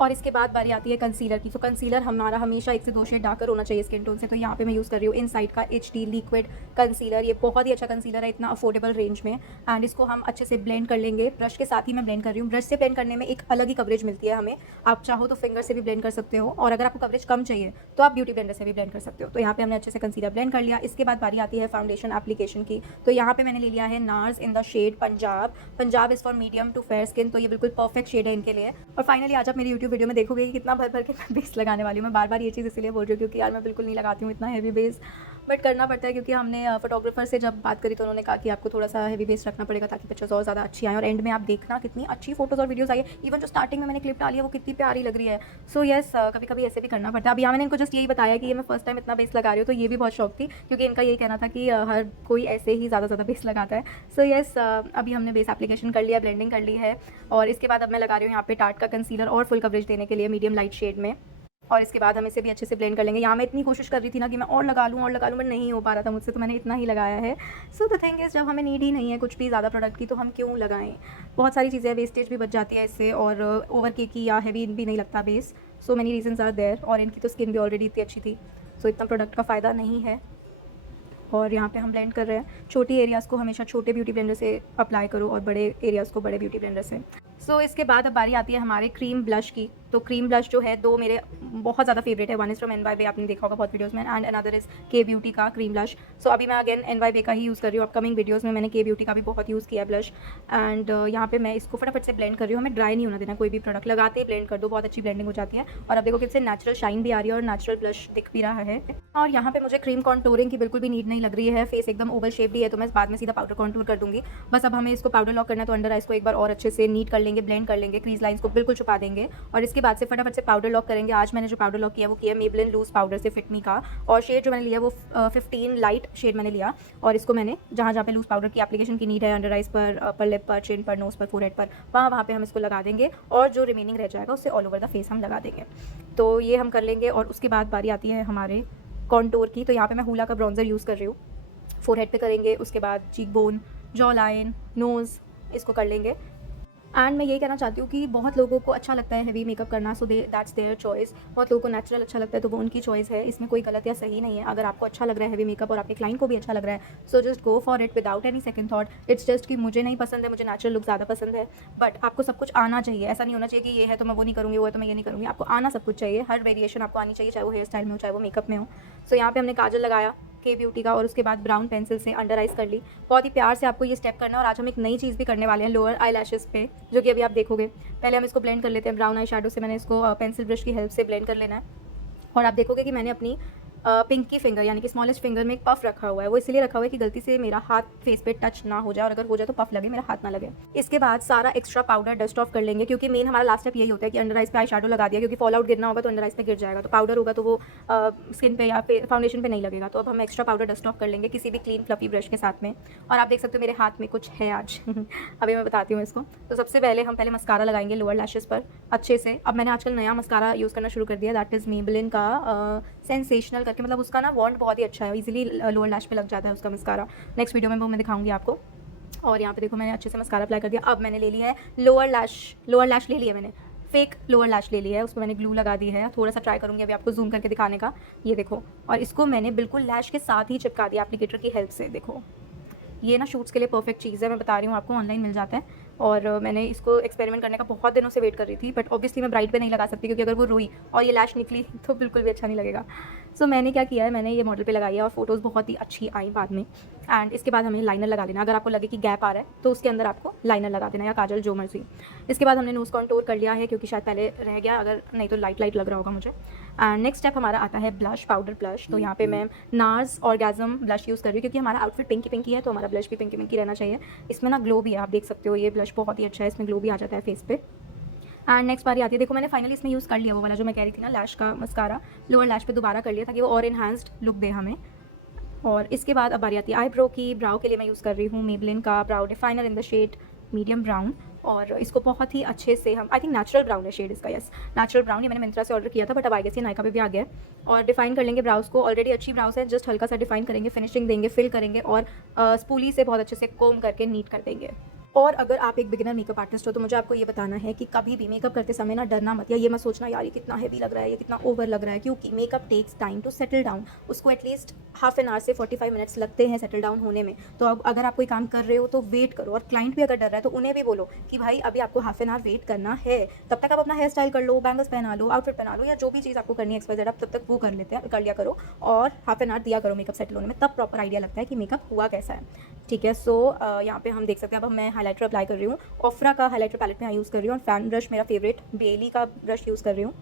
और इसके बाद बारी आती है कंसीलर की। तो कंसीलर हमारा हमेशा 1 से 2 शेड डार्कर होना चाहिए स्किन टोन से। तो यहाँ पे मैं यूज़ कर रही हूँ इनसाइड का HD लिक्विड कंसीलर। ये बहुत ही अच्छा कंसीलर है, इतना अफोर्डेबल रेंज में। एंड इसको हम अच्छे से ब्लेंड कर लेंगे, ब्रश के साथ ही मैं ब्लेंड कर रही हूँ। ब्रश से ब्लेंड करने में एक अलग ही कवरेज मिलती है हमें, आप चाहो तो फिंगर से भी ब्लेंड कर सकते हो, और अगर आपको कवरेज कम चाहिए तो आप ब्यूटी ब्लेंडर से भी ब्लेंड कर सकते हो। तो यहाँ पे हमने अच्छे से कंसीलर ब्लेंड कर लिया। इसके बाद बारी आती है फाउंडेशन एप्लीकेशन की। तो यहाँ पे मैंने ले लिया है NARS in the shade Punjab. Punjab is for medium to fair skin, तो ये बिल्कुल परफेक्ट शेड है इनके लिए। और फाइनली आज आप मेरी यूट्यूब वीडियो में देखोगे कि भर भर के मैं बेस लगाने वाली हूँ। मैं बार बार ये चीज़ इसलिए बोल रही हूँ क्योंकि यार मैं बिल्कुल नहीं लगाती हूँ इतना हैवी बेस, बट करना पड़ता है क्योंकि हमने फोटोग्राफर से जब बात करी तो उन्होंने कहा कि आपको थोड़ा सा हैवी बेस रखना पड़ेगा ताकि पिक्चर्स और ज़्यादा अच्छी आए। और एंड में आप देखना कितनी अच्छी फोटोज़ और वीडियोज़ आई है। इवन जो स्टार्टिंग में मैंने क्लिप डाली है वो कितनी प्यारी लग रही है। सो येस, कभी कभी ऐसे भी करना पड़ता है। अभी यहाँ मैंने इनको जस्ट यही बताया कि ये मैं फर्स्ट टाइम इतना बेस लगा रही हूँ, तो ये भी बहुत शौक थी क्योंकि इनका यही कहना था कि हर कोई ऐसे ही ज़्यादा बेस लगाता है। सो येस, अभी हमने बेस एप्लीकेशन कर लिया, ब्लेंडिंग कर ली है, और इसके बाद अब मैं लगा रही हूँ यहाँ पे टार्ट का कंसीलर और फुल कवरेज देने के लिए मीडियम लाइट शेड में। और इसके बाद हम इसे भी अच्छे से ब्लेंड कर लेंगे। यहाँ मैं इतनी कोशिश कर रही थी ना कि मैं और लगा लूँ बट नहीं हो पा रहा था मुझसे, तो मैंने इतना ही लगाया है। सो द थिंग इज़, जब हमें नीड ही नहीं है कुछ भी ज़्यादा प्रोडक्ट की तो हम क्यों लगाएं। बहुत सारी चीज़ें वेस्टेज भी बच जाती है इससे, और ओवर केकी या हैवी भी नहीं लगता base. So many reasons are there, और इनकी तो स्किन भी ऑलरेडी इतनी अच्छी थी, सो इतना प्रोडक्ट का फ़ायदा नहीं है। और यहाँ पे हम ब्लेंड कर रहे हैं। छोटी एरियाज़ को हमेशा छोटे ब्यूटी ब्लेंडर से अप्लाई करो और बड़े एरियाज़ को बड़े ब्यूटी ब्लेंडर से। सो इसके बाद अब बारी आती है हमारे क्रीम ब्लश की। तो क्रीम ब्लश जो है 2 मेरे बहुत ज़्यादा फेवरेट है। वन इज़ फ्रॉम NYBE, आपने देखा होगा बहुत वीडियोस में, and another is K beauty का क्रीम ब्लश। सो अभी मैं अगेन NYBE का ही यूज़ कर रही हूँ। अपकमिंग वीडियोस में मैंने K ब्यूटी का भी बहुत यूज़ किया है ब्लश। एंड यहाँ पे मैं इसको फटाफट से ब्लेंड कर रही हूँ। हमें ड्राई नहीं होना देना, कोई भी प्रोडक्ट लगाते ही ब्लेंड कर दो, बहुत अच्छी ब्लेंडिंग हो जाती है। और अब देखो कि इससे नेचुरल शाइन भी आ रही है और नेचुरल ब्लश दिख भी रहा है। और यहाँ पे मुझे क्रीम कॉन्टूरिंग की बिल्कुल भी नीड नहीं लग रही है। फेस एकदम ओवल शेप भी है, तो मैं बाद में सीधा पाउडर कॉन्टूर कर दूँगी। बस अब हमें इसको पाउडर लॉक करना है, तो अंडर आइज को एक बार और अच्छे से नीट कर लेंगे, ब्लेंड कर लेंगे, क्रीज लाइन्स को बिल्कुल छुपा देंगे। और इसके बाद से फटाफट से पाउडर लॉक करेंगे। आज मैंने जो पाउडर लॉक किया वो किया मेबलिन लूज़ पाउडर से फिट मी का, और शेड जो मैंने लिया वो 15 लाइट शेड मैंने लिया, और इसको मैंने जहाँ जहाँ पे लूज़ पाउडर की एप्लीकेशन की नीड है, अंडर आइज पर, अपर लिप पर, चिन पर, नोज़ पर, फोरहेड पर, वहाँ पे हम इसको लगा देंगे, और जो रिमेनिंग रह जाएगा उससे ऑल ओवर द फेस हम लगा देंगे। तो ये हम कर लेंगे। और उसके बाद बारी आती है हमारे कॉन्टोर की। तो यहाँ पे मैं हुला का ब्राउन्जर यूज़ कर रही हूँ, फोरहेड पे करेंगे, उसके बाद cheek bone, jaw line, nose, इसको कर लेंगे। एंड मैं यही कहना चाहती हूँ कि बहुत लोगों को अच्छा लगता है हेवी मेकअप करना, सो दैट्स देयर चॉइस। बहुत लोगों को नेचुरल अच्छा लगता है, तो वो उनकी चॉइस है, इसमें कोई गलत या सही नहीं है। अगर आपको अच्छा लग रहा है हेवी मेकअप और आपके क्लाइंट को भी अच्छा लग रहा है, so just go for it without any second thought. It's just कि मुझे नहीं पसंद है, मुझे नेचुरल लुक ज़्यादा पसंद है, बट आपको सब कुछ आना चाहिए। ऐसा नहीं होना चाहिए कि ये है तो मैं वो नहीं करूँगी, वो है तो मैं ये नहीं करूँगी। आपको आना सब कुछ चाहिए, हर वेरिएशन आपको आनी चाहिए, चाहे वो हेयर स्टाइल में हो, चाहे वो मेकअप में हो। सो यहाँ पे हमने काजल लगाया के ब्यूटी का, और उसके बाद ब्राउन पेंसिल से अंडर आइज कर ली। बहुत ही प्यार से आपको ये स्टेप करना है। और आज हम एक नई चीज़ भी करने वाले हैं लोअर आई लैशेज़ पे, जो कि अभी आप देखोगे। पहले हम इसको ब्लेंड कर लेते हैं ब्राउन आई शेडो से। मैंने इसको पेंसिल ब्रश की हेल्प से ब्लेंड कर लेना है, और आप देखोगे कि मैंने अपनी पिंकी फिंगर यानी कि स्मॉलेस्ट फिंगर में एक पफ रखा हुआ है। वो इसलिए रखा हुआ है कि गलती से मेरा हाथ फेस पे टच ना हो जाए, और अगर हो जाए तो पफ लगे, मेरा हाथ ना लगे। इसके बाद सारा एक्स्ट्रा पाउडर डस्ट ऑफ कर लेंगे, क्योंकि मेन हमारा लास्ट स्टेप यही होता है कि अंडर आइज पे आई शेडो लगा दिया, क्योंकि फॉल आउट गिरना होगा तो अंडर आइज पे गिर जाएगा, तो पाउडर होगा तो वो स्किन पे या फाउंडेशन पे नहीं लगेगा। तो अब हम एक्स्ट्रा पाउडर डस्ट ऑफ कर लेंगे किसी भी क्लीन फ्लफी ब्रश के साथ में। और आप देख सकते हो मेरे हाथ में कुछ है आज अभी मैं बताती हूँ इसको। तो सबसे पहले हम पहले मस्कारा लगाएंगे लोअर लैशेज़ पर अच्छे से। अब मैंने आजकल नया मस्कारा यूज़ करना शुरू कर दिया, दैट इज़ मेबलिन का सेंसेशनल करके, मतलब उसका ना वॉन्ट बहुत ही अच्छा है, इजीली लोअर लैश पे लग जाता है उसका मस्कारा। नेक्स्ट वीडियो में वो मैं दिखाऊंगी आपको। और यहाँ पे देखो मैंने अच्छे से मस्कारा अप्लाई कर दिया। अब मैंने ले लिया है लोअर लैश ले लिया मैंने, फेक लोअर लैश ले लिया है, उसको मैंने ग्लू लगा दी है। थोड़ा सा ट्राई करूँगी अभी आपको जूम करके दिखाने का, ये देखो। और इसको मैंने बिल्कुल लैश के साथ ही चिपका दिया एप्लीकेटर की हेल्प से। देखो ये ना शूट्स के लिए परफेक्ट चीज़ है, मैं बता रही हूँ आपको, ऑनलाइन मिल जाता है। और मैंने इसको एक्सपेरिमेंट करने का बहुत दिनों से वेट कर रही थी, बट ऑब्वियसली मैं ब्राइट पे नहीं लगा सकती, क्योंकि अगर वो रोई और ये लैश निकली तो बिल्कुल भी अच्छा नहीं लगेगा। सो मैंने क्या किया है, मैंने ये मॉडल पे लगाई है, और फोटोज़ बहुत ही अच्छी आई बाद में। एंड इसके बाद हमें लाइनर लगा देना। अगर आपको लगे कि गैप आ रहा है तो उसके अंदर आपको लाइनर लगा देना, या काजल, जो मर्जी। इसके बाद हमने नोज़ कॉन्टोर कर लिया है, क्योंकि शायद पहले रह गया, अगर नहीं तो लाइट लग रहा होगा मुझे। एंड नेक्स्ट स्टेप हमारा आता है ब्लश, पाउडर ब्लश। तो यहाँ पे मैं नार्स ऑर्गेज़म ब्लश यूज़ कर रही हूँ, क्योंकि हमारा आउटफिट पिंकी है, तो हमारा ब्लश भी पिंकी रहना चाहिए। इसमें ना ग्लो भी है, आप देख सकते हो, ये ब्लश बहुत ही अच्छा है, इसमें ग्लो भी आ जाता है फेस पे। एंड नेक्स्ट बारी आती है, देखो मैंने फाइनली इसमें यूज़ कर लिया वो वाला जो मैं कह रही थी ना, लैश का मस्कारा लोअर लैश पे दोबारा कर लिया, ताकि वो और इन्हांस्ड लुक दे हमें। और इसके बाद अब बारी आती है आईब्रो की। ब्राउ के लिए मैं यूज़ कर रही हूँ मेबलिन का brow definer in the shade medium brown, और इसको बहुत ही अच्छे से हम, आई थिंक नेचुरल ब्राउन है शेड इसका, यस नेचुरल ब्राउन। ये मैंने मिंत्रा से ऑर्डर किया था, बट अब आई गेस ये नायका पे भी आ गया है। और डिफाइन कर लेंगे ब्राउज को, ऑलरेडी अच्छी ब्राउज है, जस्ट हल्का सा डिफाइन करेंगे, फिनिशिंग देंगे, फिल करेंगे, और स्पूली से बहुत अच्छे से कोम करके नीट कर देंगे। और अगर आप एक बिगिनर मेकअप आर्टिस्ट हो, तो मुझे आपको ये बताना है कि कभी भी मेकअप करते समय ना डरना मत, या ये मत सोचना यार ये कितना हेवी लग रहा है, ये कितना ओवर लग रहा है, क्योंकि makeup takes time to settle down. उसको एटलीस्ट हाफ एन आवर से 45 मिनट्स लगते हैं सेटल डाउन होने में। तो अब अगर आप कोई काम कर रहे हो तो वेट करो, और क्लाइंट भी अगर डर रहा है तो उन्हें भी बोलो कि भाई अभी आपको हाफ एन आवर वेट करना है, तब तक आप अपना हेयर स्टाइल कर लो, बैंगल्स पहना लो, आउटफिट पहना लो, या जो भी चीज़ आपको करनी है एक्सवाइजेड, आप तब तक वो कर लिया करो, और हाफ एन आवर दिया करो मेकअप सेटल होने में, तब प्रॉपर आइडिया लगता है कि मेकअप हुआ कैसा है। ठीक है, सो यहाँ पे हम देख सकते हैं। अब मैं हाइलाइटर अप्लाई कर रही हूँ, ऑफ्रा का हाइलाइटर पैलेट में यूज़ कर रही हूँ, और फैन ब्रश मेरा फेवरेट बेली का ब्रश यूज़ कर रही हूँ।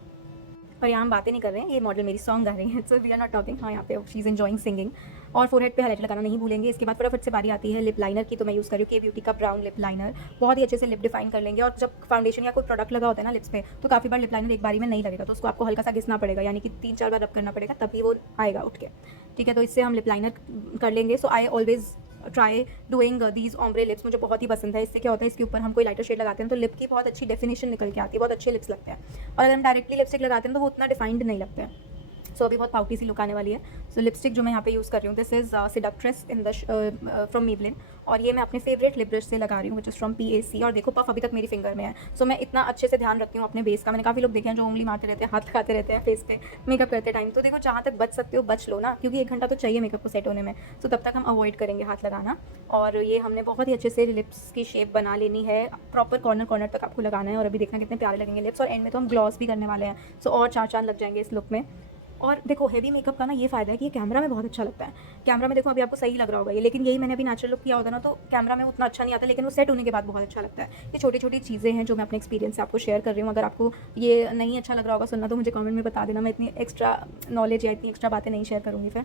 और यहाँ हम बातें नहीं कर रहे हैं, ये मॉडल मेरी सॉन्ग गा रही है, so we are not talking. हाँ, यहाँ पे शी इज़ एंजॉइंग सिंगिंग। और फोरहेड पे हाइलाइटर लगाना नहीं भूलेंगे। इसके बाद फटाफट से बारी आती है लिप लाइनर की। तो मैं यूज़ कर रही हूँ के ब्यूटी का ब्राउन लिप लाइनर, बहुत ही अच्छे से लिप डिफाइन कर लेंगे। और जब फाउंडेशन या कोई प्रोडक्ट लगा होता है ना लिप्स पे, तो काफ़ी बार लिप लाइनर एक बारी में नहीं लगेगा, तो उसको आपको हल्का सा घिसना पड़ेगा, यानी कि 3-4 बार रब करना पड़ेगा, तभी वो आएगा उठ के। ठीक है, तो इससे हम लिप लाइनर कर लेंगे। So I always try doing these ombre lips, मुझे बहुत ही पसंद है। इससे क्या होता है, इसके ऊपर हम कोई लाइटर शेड लगाते हैं तो लिप की बहुत अच्छी डेफिनेशन निकल के आती है, बहुत अच्छे लिप्स लगते हैं। और अगर हम डायरेक्टली लिपस्टिक लगाते हैं तो वो उतना डिफाइंड नहीं लगता है। सो अभी बहुत पाउटी सी लुक आने वाली है। सो लिपस्टिक जो मैं यहाँ पे यूज़ कर रही हूँ, this is Seductress in the from Maybelline, और ये मैं अपने फेवरेट लिप ब्रश से लगा रही हूँ, विच इज़ फ्रॉम PAC। और देखो पफ अभी तक मेरी फिंगर में है। सो मैं इतना अच्छे से ध्यान रखती हूँ अपने बेस का। मैंने काफ़ी लोग देखे हैं जो उंगली मारते रहते हैं, हाथ लगाते रहते हैं फेस पे मेकअप करते टाइम। तो देखो जहाँ तक बच सकते हो बच लो ना, क्योंकि 1 घंटा तो चाहिए मेकअप को सेट होने में। सो तब तक हम अवॉइड करेंगे हाथ लगाना। और ये हमने बहुत ही अच्छे से लिप्स की शेप बना लेनी है, प्रॉपर कॉर्नर तक आपको लगाना है। और अभी देखना कितने प्यारे लगेंगे लिप्स। और एंड में तो हम ग्लॉस भी करने वाले हैं, सो और 4 चांद लग जाएंगे इस लुक में। और देखो हेवी मेकअप का ना ये फ़ायदा है कि ये कैमरा में बहुत अच्छा लगता है। कैमरा में देखो अभी आपको सही लग रहा होगा ये, लेकिन यही मैंने अभी नेचुरल लुक किया होता ना, तो कैमरा में उतना अच्छा नहीं आता, लेकिन वो सेट होने के बाद बहुत अच्छा लगता है। ये छोटी छोटी चीज़ें हैं जो मैं अपने एक्सपीरियंस से आपको शेयर कर रही हूँ। अगर आपको ये नहीं अच्छा लग रहा होगा सुनना, तो मुझे कमेंट में बता देना, मैं इतनी एक्स्ट्रा नॉलेज या इतनी एक्स्ट्रा बातें नहीं शेयर करूँगी फिर।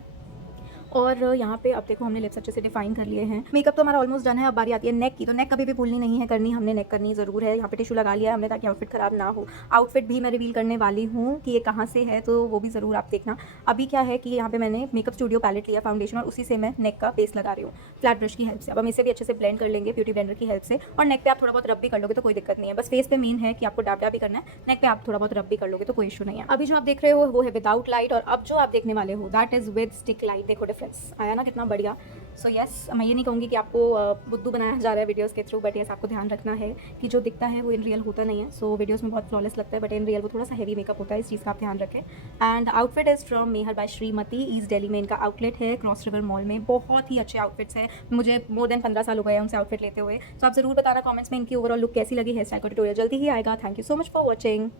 और यहाँ पे अब देखो हमने लिप्स अच्छे से डिफाइन कर लिए हैं। मेकअप तो हमारा ऑलमोस्ट डन है। अब बारी आती है नेक की। तो नेक कभी भी भूलनी नहीं है करनी, हमने नेक करनी ज़रूर है। यहाँ पे टिश्यू लगा लिया है हमने ताकि आउटफिट ख़राब ना हो। आउटफिट भी मैं रिवील करने वाली हूँ कि ये कहाँ से है, तो वो भी ज़रूर आप देखना। अभी क्या है कि यहाँ पे मैंने मेकअप स्टूडियो पैलेट लिया फाउंडेशन, और उसी से मैं नेक का बेस लगा रही हूँ फ्लैट ब्रश की हेल्प से। अब हम इसे भी अच्छे से ब्लेंड कर लेंगे ब्यूटी ब्लेंडर की हेल्प से। और नेक पे आप थोड़ा बहुत रब भी कर लोगे तो कोई दिक्कत नहीं है। बस फेस पे मेन है कि आपको डाब डाब भी करना है, नेक पे आप थोड़ा बहुत रब भी कर लोगे तो कोई इशू नहीं है। अभी जो आप देख रहे हो वो है विदाउट लाइट, और अब जो आप देखने वाले हो that is with Stick Lite. देखो डिफरेंस आया ना कितना बढ़िया। सो यस, मैं ये नहीं कहूँगी कि आपको बुद्धू बनाया जा रहा है वीडियोस के थ्रू, बट यस आपको ध्यान रखना है कि जो दिखता है वो इन रियल होता नहीं है। सो वीडियोस में बहुत फ्लॉलेस लगता है, बट इन रियल वो थोड़ा सा हैवी मेकअप होता है, इस चीज़ का आप ध्यान रखें। And outfit is from Mehar by Shrimati, East Delhi में इनका आउटलेट है, क्रॉस रिवर मॉल में। बहुत ही अच्छे आउटफिट्स हैं, मुझे मोर देन 15 साल हो गए हैं उनसे आउटफिट लेते हुए। तो आप ज़रूर बताना कमेंट्स में इनकी ओवरऑल लुक कैसी लगी। हेयर स्टाइल का ट्यूटोरियल जल्दी ही आएगा। Thank you so much for watching.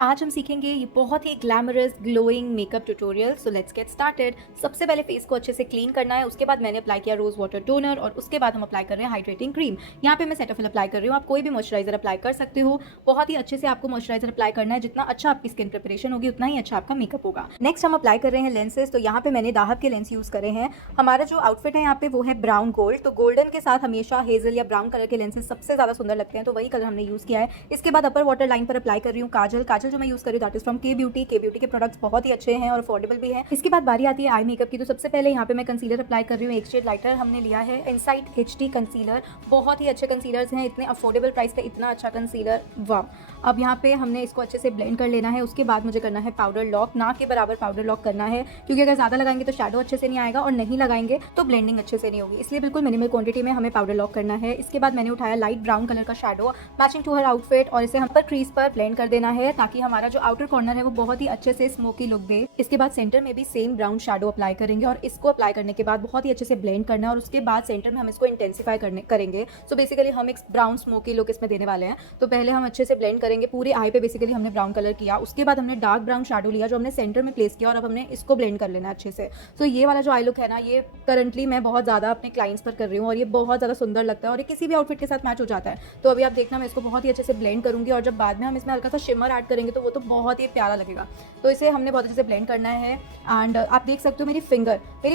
आज हम सीखेंगे ये बहुत ही glamorous glowing makeup tutorial. So let's get started. सबसे पहले फेस को अच्छे से क्लीन करना है, उसके बाद मैंने अप्लाई किया रोज वाटर टोनर, और उसके बाद हम अप्लाई कर रहे हैं हाइड्रेटिंग क्रीम। यहाँ पे मैं सेटाफिल अप्लाई कर रही हूँ, आप कोई भी मॉइस्चराइजर अप्लाई कर सकते हो। बहुत ही अच्छे से आपको मॉइस्चराइजर अप्लाई करना है, जितना अच्छा आपकी स्किन प्रिपरेशन होगी उतना ही अच्छा आपका मेकअप होगा। नेक्स्ट हम अप्लाई कर रहे हैं लेंसेज। तो यहाँ पे मैंने दाहब के लेंस यूज़ करे हैं। हमारा जो आउटफिट है यहाँ पे वो है ब्राउन गोल्ड, तो गोल्डन के साथ हमेशा हेजल या ब्राउन कलर के लेंसेज सबसे ज़्यादा सुंदर लगते हैं, तो वही कलर हमने यूज़ किया है। इसके बाद अपर वाटर लाइन पर अप्लाई कर रही हूँ काजल। काजल जो मैं यूज़ कर रही हूँ दैट इज फ्रॉम के ब्यूटी के प्रोडक्ट्स बहुत ही अच्छे हैं और अफोर्डेबल भी है। इसके बाद बारी आती है आई मेकअप की। तो सबसे पहले यहाँ पे मैं कंसीलर अप्लाई कर रही हूँ। एक शेड लाइटर हमने लिया है इनसाइड HD कंसीलर। बहुत ही अच्छे कंसीलर्स हैं, इतने अफोर्डेबल प्राइस पे इतना अच्छा कंसीलर, वाह। अब यहाँ पे हमने इसको अच्छे से ब्लेंड कर लेना है। उसके बाद मुझे करना है पाउडर लॉक, ना के बराबर पाउडर लॉक करना है, क्योंकि अगर ज़्यादा लगाएंगे तो शैडो अच्छे से नहीं आएगा, और नहीं लगाएंगे तो ब्लेंडिंग अच्छे से नहीं होगी, इसलिए बिल्कुल मिनिमल क्वांटिटी में हमें पाउडर लॉक करना है। इसके बाद मैंने उठाया लाइट ब्राउन कलर का shadow matching to her outfit, और इसे हम पर क्रीज पर ब्लेंड कर देना है ताकि हमारा जो आउटर कॉर्नर है वो बहुत ही अच्छे से स्मोकी लुक दे। इसके बाद सेंटर में भी सेम ब्राउन शैडो अप्लाई करेंगे, और इसको अप्लाई करने के बाद बहुत ही अच्छे से ब्लेंड करना है, और उसके बाद सेंटर में हम इसको इंटेंसिफाई करेंगे। सो बेसिकली हम एक ब्राउन स्मोकी लुक इसमें देने वाले हैं। तो पहले हम अच्छे से ब्लेंड करेंगे पूरे आई पे, बेसिकली हमने ब्राउन कलर किया। उसके बाद हमने डार्क ब्राउन शैडो लिया जो हमने सेंटर में प्लेस किया, और अब हमने इसको ब्लेंड कर लेना अच्छे से। तो ये वाला जो आई लुक है ना, ये करंटली मैं बहुत ज़्यादा अपने क्लाइंट्स पर कर रही हूँ, और ये बहुत ज़्यादा सुंदर लगता है, और ये किसी भी आउटफिट के साथ मैच हो जाता है। तो अभी आप देखना, मैं इसको बहुत ही अच्छे से ब्लेंड करूँगी, और जब बाद में हम इसमें हल्का सा शिमर ऐड करेंगे तो वो तो बहुत ही प्यारा लगेगा। तो इसे हमने बहुत अच्छे से ब्लेंड करना है। एंड आप देख सकते हो मेरी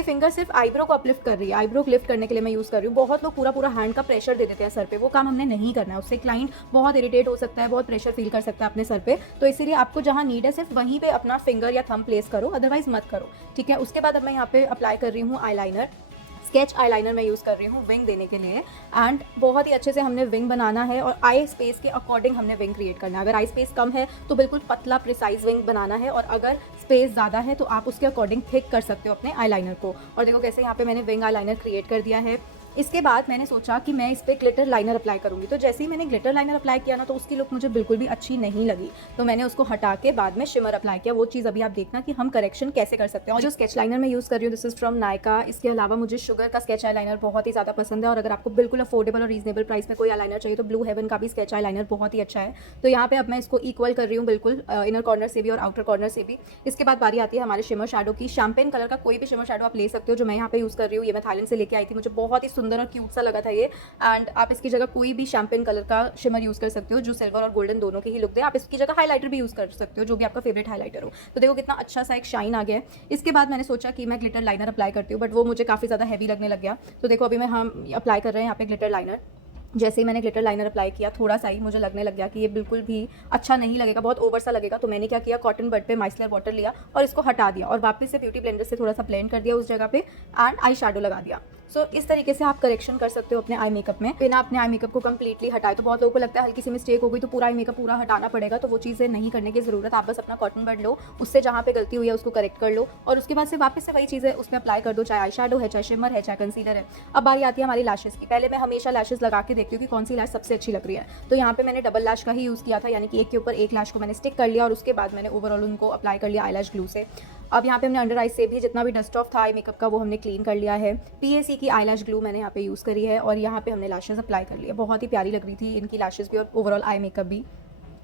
फिंगर सिर्फ आईब्रो को अपलिफ्ट कर रही है। आईब्रो को लिफ्ट करने के लिए मैं यूज़ कर रही हूँ। बहुत लोग पूरा हैंड का प्रेशर दे देते हैं सर पे, वो काम हमने नहीं करना है, उससे क्लाइंट बहुत इरिटेट हो सकता है, बहुत प्रेशर फील कर सकता है अपने सर पे। तो इसीलिए आपको जहाँ नीड है सिर्फ वहीं पे अपना फिंगर या थंब प्लेस करो, अदरवाइज मत करो, ठीक है। उसके बाद अब मैं यहाँ पे अप्लाई कर रही हूँ आईलाइनर। स्केच आईलाइनर मैं यूज़ कर रही हूँ विंग देने के लिए, एंड बहुत ही अच्छे से हमने विंग बनाना है, और आई स्पेस के अकॉर्डिंग हमने विंग क्रिएट करना है। अगर आई स्पेस कम है तो बिल्कुल पतला प्रिसाइज विंग बनाना है, और अगर स्पेस ज़्यादा है तो आप उसके अकॉर्डिंग थिक कर सकते हो अपने आईलाइनर को। और देखो कैसे यहाँ पे मैंने विंग आईलाइनर क्रिएट कर दिया है। इसके बाद मैंने सोचा कि मैं इस पर ग्लिटर लाइनर अप्लाई करूँगी। तो जैसे ही मैंने ग्लिटर लाइनर अप्लाई किया ना, तो उसकी लुक मुझे बिल्कुल भी अच्छी नहीं लगी, तो मैंने उसको हटा के बाद में शिमर अप्लाई किया। वो चीज़ अभी आप देखना कि हम करेक्शन कैसे कर सकते हैं। और जो स्केच लाइनर मैं यूज़ कर रही हूँ दिस इज़ फ्रॉम नायका। इसके अलावा मुझे शुगर का स्केच आई लाइनर बहुत ही ज़्यादा पसंद है, और अगर आपको बिल्कुल अफोर्डेबल और रीजनेबल प्राइस में कोई आई लाइनर चाहिए तो ब्लू हेवन का भी स्केच आई लाइनर बहुत ही अच्छा है। तो यहाँ पे अब मैं इसको इक्वल कर रही हूँ बिल्कुल, इनर कॉर्नर से भी और आउटर कॉर्नर से भी। इसके बाद बारी आती है हमारे शिमर शैडो की। शैम्पेन कलर का कोई भी शिमर शैडो आप ले सकते हो, जो मैं यहाँ पे यूज़ कर रही हूँ। ये मैं थाईलैंड से लेके आई थी, मुझे बहुत ही सुंदर और क्यूट सा लगा था ये। एंड आप इसकी जगह कोई भी शैम्पेन कलर का शिमर यूज़ कर सकते हो जो सिल्वर और गोल्डन दोनों की ही लुक दे। आप इसकी जगह हाइलाइटर भी यूज़ कर सकते हो, जो भी आपका फेवरेट हाइलाइटर हो। तो देखो कितना अच्छा सा एक शाइन आ गया है। इसके बाद मैंने सोचा कि मैं ग्लिटर लाइनर अप्लाई करती हूँ, बट वो मुझे काफ़ी ज़्यादा हैवी लगने लग गया। तो देखो अभी हम अप्लाई कर रहे हैं यहाँ पे ग्लिटर लाइनर। जैसे ही मैंने ग्लिटर लाइनर अप्लाई किया, थोड़ा सा ही मुझे लगने लग गया कि ये बिल्कुल भी अच्छा नहीं लगेगा, बहुत ओवर सा लगेगा। तो मैंने क्या किया, कॉटन बड पे माइसलर वाटर लिया और इसको हटा दिया, और वापस से ब्यूटी ब्लेंडर से थोड़ा सा ब्लेंड कर दिया उस जगह पे, एंड आई शैडो लगा दिया। सो इस तरीके से आप करेक्शन कर सकते हो अपने आई मेकअप में, बिना अपने आई मेकअप को कंप्लीटली हटाए। तो बहुत लोगों को लगता है हल्की सी मिस्टेक हो गई तो पूरा आई मेकअप पूरा हटाना पड़ेगा, तो वो चीज़ें नहीं करने की ज़रूरत। आप बस अपना कॉटन बड लो, उससे जहाँ पे गलती हुई है उसको करेक्ट कर लो, और उसके बाद से वापस से वही चीज़ें उसमें अप्लाई कर दो, चाहे आई शैडो है, चाहे शिमर है, चाहे कंसीलर है। अब बारी आती है हमारी लैशेज़ की। पहले मैं हमेशा लैशेज़ लगा के देखती हूँ कि कौन सी लैश सबसे अच्छी लग रही है। तो यहाँ पे मैंने डबल लैश का ही यूज़ किया था, यानी कि एक के ऊपर एक लैश को मैंने स्टिक कर लिया, और उसके बाद मैंने ओवरऑल उनको अप्लाई कर लिया आई लैश ग्लू से। अब यहाँ पे हमने अंडर आइज से भी जितना भी डस्ट ऑफ था आई मेकअप का वो हमने क्लीन कर लिया है। PAC की आई लैश ग्लू मैंने यहाँ पे यूज़ करी है, और यहाँ पे हमने लैशेज़ अप्लाई कर लिया। बहुत ही प्यारी लग रही थी इनकी लैशेज़ भी और ओवरऑल आई मेकअप भी।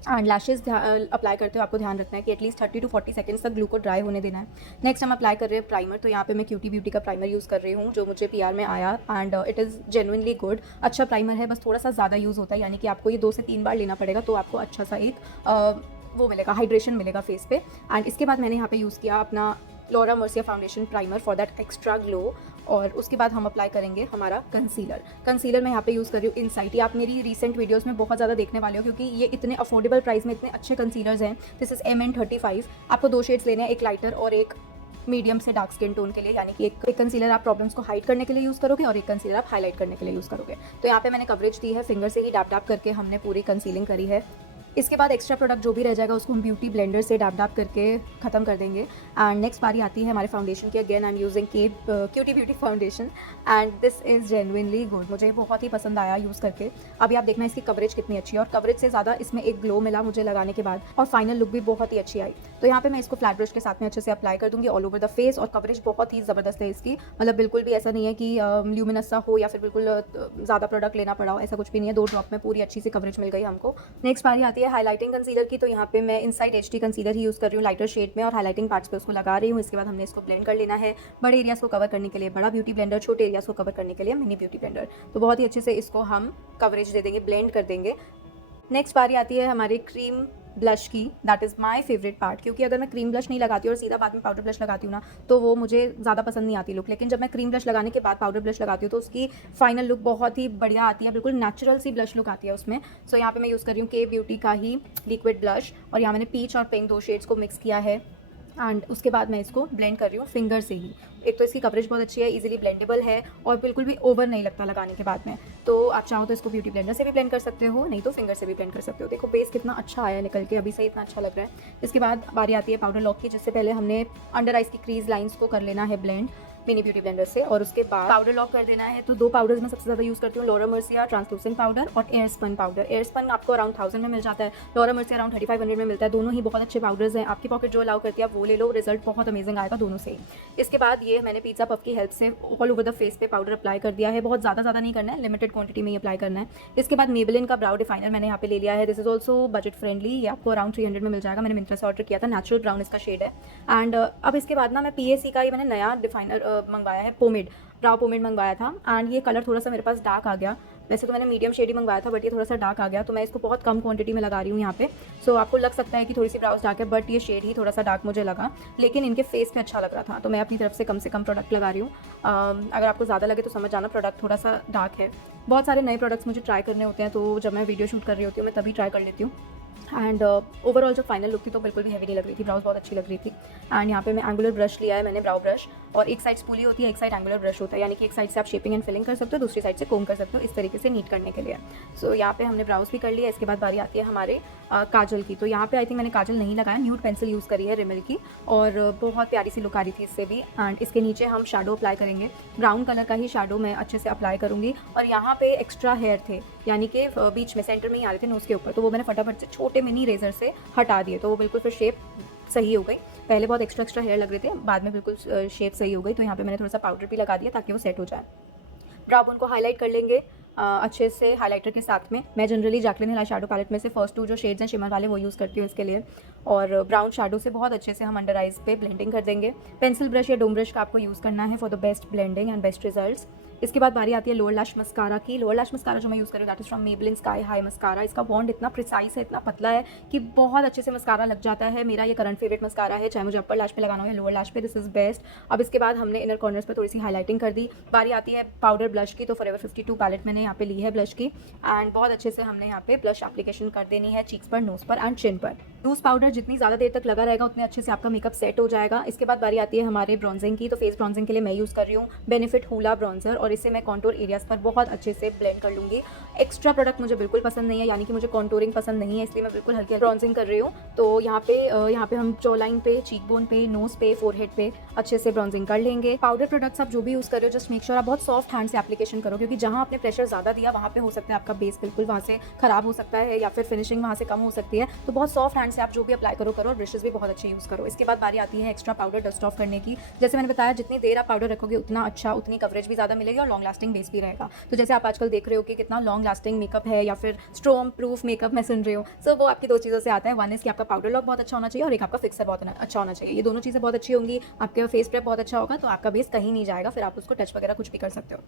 एंड लैशेज़ अप्लाई करते हो आपको ध्यान रखना है कि एटलीस्ट 30 to 40 सेकंड्स तक ग्लू को ड्राई होने देना है। नेक्स्ट हम अप्लाई कर रहे हैं प्राइमर। तो यहाँ पे मैं क्यूटी ब्यूटी का प्राइमर यूज़ कर रही हूँ, जो मुझे PR में आया, and it is genuinely good. अच्छा प्राइमर है, बस थोड़ा सा ज़्यादा यूज़ होता है, यानी कि आपको ये 2 से 3 बार लेना पड़ेगा, तो आपको अच्छा सा एक वो मिलेगा, हाइड्रेशन मिलेगा फेस पे। एंड इसके बाद मैंने यहाँ पे यूज़ किया अपना Laura Mercia foundation primer for that extra glow. और उसके बाद हम अप्लाई करेंगे हमारा कंसीलर मैं यहाँ पे यूज़ कर रही हूँ इनसाइट। ये आप मेरी रिसेंट वीडियोस में बहुत ज़्यादा देखने वाले हो, क्योंकि ये इतने अफोर्डेबल प्राइस में इतने अच्छे कंसीलर्स हैं। This is MN35। आपको 2 शेड्स लेने हैं, एक लाइटर और एक मीडियम से डार्क स्किन टोन के लिए, यानी कि एक कंसीलर आप प्रॉब्लम्स को हाइड करने के लिए यूज़ करोगे और एक कंसीलर आप हाईलाइट करने के लिए यूज़ करोगे। तो यहाँ पे मैंने कवरेज दी है, फिंगर से ही डैप डैप करके हमने पूरी कंसीलिंग करी है। इसके बाद एक्स्ट्रा प्रोडक्ट जो भी रह जाएगा उसको हम ब्यूटी ब्लेंडर से डैप डैप करके ख़त्म कर देंगे। एंड नेक्स्ट बारी आती है हमारे फाउंडेशन की। Again I am using Cutie Beauty foundation and this is genuinely good. मुझे बहुत ही पसंद आया यूज़ करके। अभी आप देखना इसकी कवरेज कितनी अच्छी है, और कवरेज से ज़्यादा इसमें एक ग्लो मिला मुझे लगाने के बाद, और फाइनल लुक भी बहुत ही अच्छी आई। तो यहाँ पे मैं इसको फ्लैट ब्रश के साथ में अच्छे से अप्लाई कर दूँगी ऑल ओवर द फेस, और कवरेज बहुत ही ज़बरदस्त है इसकी। मतलब बिल्कुल भी ऐसा नहीं है कि ल्यूमिनस सा हो या फिर बिल्कुल ज़्यादा प्रोडक्ट लेना पड़ा हो, ऐसा कुछ भी नहीं है। 2 ड्रॉप में पूरी अच्छी सी कवरेज मिल गई हमको। नेक्स्ट बारी आती है हाईलाइटिंग कंसीलर की। तो यहाँ पे मैं इनसाइड HD कंसीलर ही यूज़ कर रही हूँ लाइटर शेड में, और हाईलाइटिंग पार्ट्स पे उसको लगा रही हूँ। इसके बाद हमने इसको ब्लेंड कर लेना है। बड़े एरियाज़ को कवर करने के लिए बड़ा ब्यूटी ब्लेंडर, छोटे एरियाज़ को कवर करने के लिए मिनी ब्यूटी ब्लेंडर। तो बहुत ही अच्छे से इसको हम कवरेज दे देंगे, ब्लेंड कर देंगे। नेक्स्ट बारी आती है हमारी क्रीम ब्लश की। That is my favourite part, क्योंकि अगर मैं क्रीम ब्लश नहीं लगाती और सीधा बाद में पाउडर ब्लश लगाती हूँ ना, तो वो मुझे ज़्यादा पसंद नहीं आती लुक। लेकिन जब मैं क्रीम ब्लश लगाने के बाद पाउडर ब्लश लगाती हूँ तो उसकी फाइनल लुक बहुत ही बढ़िया आती है, बिल्कुल नेचुरल सी ब्लश लुक आती है उसमें। सो यहाँ पे मैं यूज़ कर रही हूँ के ब्यूटी का ही लिक्विड ब्लश, और यहाँ मैंने पीच और पिंक 2 शेड्स को मिक्स किया है। एंड उसके बाद मैं इसको ब्लेंड कर रही हूँ फिंगर से ही। एक तो इसकी कवरेज बहुत अच्छी है, इजीली ब्लेंडेबल है, और बिल्कुल भी ओवर नहीं लगता लगाने के बाद में। तो आप चाहो तो इसको ब्यूटी ब्लेंडर से भी ब्लेंड कर सकते हो, नहीं तो फिंगर से भी ब्लेंड कर सकते हो। देखो बेस कितना अच्छा आया निकल के, अभी से इतना अच्छा लग रहा है। इसके बाद बारी आती है पाउडर लॉक की, जिससे पहले हमने अंडर आइज की क्रीज लाइंस को कर लेना है ब्लेंड मिनी ब्यूटी ब्लेंडर से, और उसके बाद पाउडर लॉक कर देना है। तो 2 पाउडर्स मैं सबसे ज़्यादा यूज़ करती हूँ, लॉरा मर्सिया ट्रांसलूसेंट पाउडर और एयरस्पन पाउडर। एयरस्पन आपको अराउंड 1000 में मिल जाता है, लॉरा मर्सिया अराउंड 3500 में मिलता है। दोनों ही बहुत अच्छे पाउडर्स हैं, आपकी पॉकेट जो अलाउ करती है आप वो ले लो, रिजल्ट बहुत अमेजिंग आएगा दोनों से। इसके बाद ये मैंने पिज़्ज़ा पफ की हेल्प से ऑल ओवर द फेस पे पाउडर अप्लाई कर दिया है। बहुत ज़्यादा नहीं करना है, लिमिटेड क्वांटिटी में ही अप्लाई करना है। इसके बाद मेबेलिन का ब्राउ डिफाइनर मैंने यहाँ पे ले लिया है। This is also budget friendly, ये आपको अराउंड 300 में मिल जाएगा। मैंने मिंत्रा से ऑर्डर किया था, नेचुरल ब्राउन इसका शेड है। एंड अब इसके बाद ना मैं PAC का ये मैंने नया डिफाइनर मंगवाया है, ब्राउ पोमेड मंगवाया था। एंड ये कलर थोड़ा सा मेरे पास डार्क आ गया। वैसे तो मैंने मीडियम शेड ही मंगवाया था, बट ये थोड़ा सा डार्क आ गया, तो मैं इसको बहुत कम क्वांटिटी में लगा रही हूँ यहाँ पे। सो आपको लग सकता है कि थोड़ी सी ब्राउज डार्क है, बट ये शेड ही थोड़ा सा डार्क मुझे लगा, लेकिन इनके फेस पे अच्छा लग रहा था, तो मैं अपनी तरफ से कम प्रोडक्ट लगा रही हूँ। अगर आपको ज़्यादा लगे तो समझ जाना, प्रोडक्ट थोड़ा सा डार्क है। बहुत सारे नए प्रोडक्ट्स मुझे ट्राई करने होते हैं, तो जब मैं वीडियो शूट कर रही होती हूँ मैं तभी ट्राई कर लेती हूँ। एंड ओवरऑल जो फाइनल लुक थी तो बिल्कुल भी हैवी नहीं लग रही थी, ब्राउज बहुत अच्छी लग रही थी। एंड यहाँ पे मैं एंगुलर ब्रश लिया है मैंने, ब्राउ ब्रश, और एक साइड स्पूली होती है, एक साइड एंगुलर ब्रश होता है, यानी कि एक साइड से आप शेपिंग एंड फिलिंग कर सकते हो, दूसरी साइड से कोम कर सकते हो, इस तरीके से नीट करने के लिए। सो यहाँ पे हमने ब्राउज भी कर लिया। इसके बाद बारी आती है हमारे काजल की। तो यहाँ पे आई थिंक मैंने काजल नहीं लगाया, न्यूड पेंसिल यूज़ करी है रिमिल की, और बहुत प्यारी सी लुक आ रही थी इससे भी। एंड इसके नीचे हम शेडो अप्लाई करेंगे, ब्राउन कलर का ही शेडो मैं अच्छे से अप्लाई करूँगी। और यहाँ पे एक्स्ट्रा हेयर थे, यानी कि बीच में सेंटर में ही आ रहे थे नोज़ के ऊपर, तो वो मैंने फटाफट से छोटे मिनी रेजर से हटा दिए, तो वो बिल्कुल फिर शेप सही हो गई। पहले बहुत एक्स्ट्रा हेयर लग रहे थे, बाद में बिल्कुल शेप सही हो गई। तो यहाँ पे मैंने थोड़ा सा पाउडर भी लगा दिया ताकि वो सेट हो जाए। ब्राउ बोन को हाईलाइट कर लेंगे अच्छे से हाइलाइटर के साथ में। मैं generally Jaclyn Hill eye shadow palette में से फर्स्ट 2 जो शेड्स हैं शिमर वाले वो यूज़ करती हूँ इसके लिए। और ब्राउन शैडो से बहुत अच्छे से हम अंडर आइज पे ब्लेंडिंग कर देंगे। पेंसिल ब्रश या डोम ब्रश का आपको यूज़ करना है for the best blending and best results. इसके बाद बारी आती है लोअर लैश मस्कारा की। लोअर लैश मस्कारा जो मैं यूज़ कर रही हूँ that is from Maybelline sky high mascara. इसका बॉन्ड इतना प्रिसाइज है, इतना पतला है कि बहुत अच्छे से मस्कारा लग जाता है। मेरा ये करंट फेवरेट मस्कारा है, चाहे मुझे अपर लैश पे लगाना हो या लोअर लैश पे, दिस इज़ बेस्ट। अब इसके बाद हमने इनर कॉर्नर्स पे थोड़ी सी हाईलाइटिंग कर दी। बारी आती है पाउडर ब्लश की। तो फॉरएवर 52 पैलेट मैंने यहाँ पे ली है ब्लश की, एंड बहुत अच्छे से हमने यहाँ पे ब्लश एप्लीकेशन कर देनी है चीक्स पर, नोज पर एंड चिन पर। लूज पाउडर जितनी ज़्यादा देर तक लगा रहेगा उतने अच्छे से आपका मेकअप सेट हो जाएगा। इसके बाद बारी आती है हमारे ब्रॉन्जिंग की। तो फेस ब्रॉन्जिंग के लिए मैं यूज़ कर रही हूँ बेनिफिट हूला ब्रॉन्जर, और इसे मैं कॉन्टूर एरियाज़ पर बहुत अच्छे से ब्लेंड कर लूँगी। एक्स्ट्रा प्रोडक्ट मुझे बिल्कुल पसंद नहीं है, यानी कि मुझे कॉन्टूरिंग पसंद नहीं है, इसलिए मैं बिल्कुल हल्की ब्रॉन्जिंग कर रही हूँ। तो यहाँ पे हम जॉ लाइन पे, चीक बोन पे, नोज पे, फोरहेड पे अच्छे से ब्रॉन्जिंग कर लेंगे। पाउडर प्रोडक्ट्स आप जो भी यूज़ कर रहे हो जस्ट मेक श्योर आप बहुत सॉफ्ट हैंड से एप्लीकेशन करो, क्योंकि जहाँ आपने प्रेशर ज़्यादा दिया वहाँ पे हो सकता है आपका बेस बिल्कुल वहाँ से खराब हो सकता है, या फिर फिनिशिंग वहाँ से कम हो सकती है। तो बहुत सॉफ्ट हैंड से आप जो भी अप्लाई करो और ब्रशेस भी बहुत अच्छे यूज़ करो। इसके बाद बारी आती है एक्स्ट्रा पाउडर डस्ट ऑफ करने की। जैसे मैंने बताया जितनी देर आप पाउडर रखोगे उतना अच्छा, उतनी कवरेज भी ज़्यादा मिलेगी और लॉन्ग लास्टिंग बेस भी रहेगा। तो जैसे आप आजकल देख रहे हो कि कितना लॉन्ग लास्टिंग मेकअप है या फिर स्ट्रॉम प्रूफ मेकअप मैं सुन रही हूँ, सो वो आपकी 2 चीज़ों से आता है। वन इज़ कि आपका पाउडर लॉक बहुत अच्छा होना चाहिए और एक आपका फिक्सर बहुत अच्छा होना चाहिए। ये दोनों चीज़ें बहुत अच्छी होंगी, आपके फेस प्रेप बहुत अच्छा होगा, तो आपका बेस कहीं नहीं जाएगा, फिर आप उसको टच वगैरह कुछ भी कर सकते हो।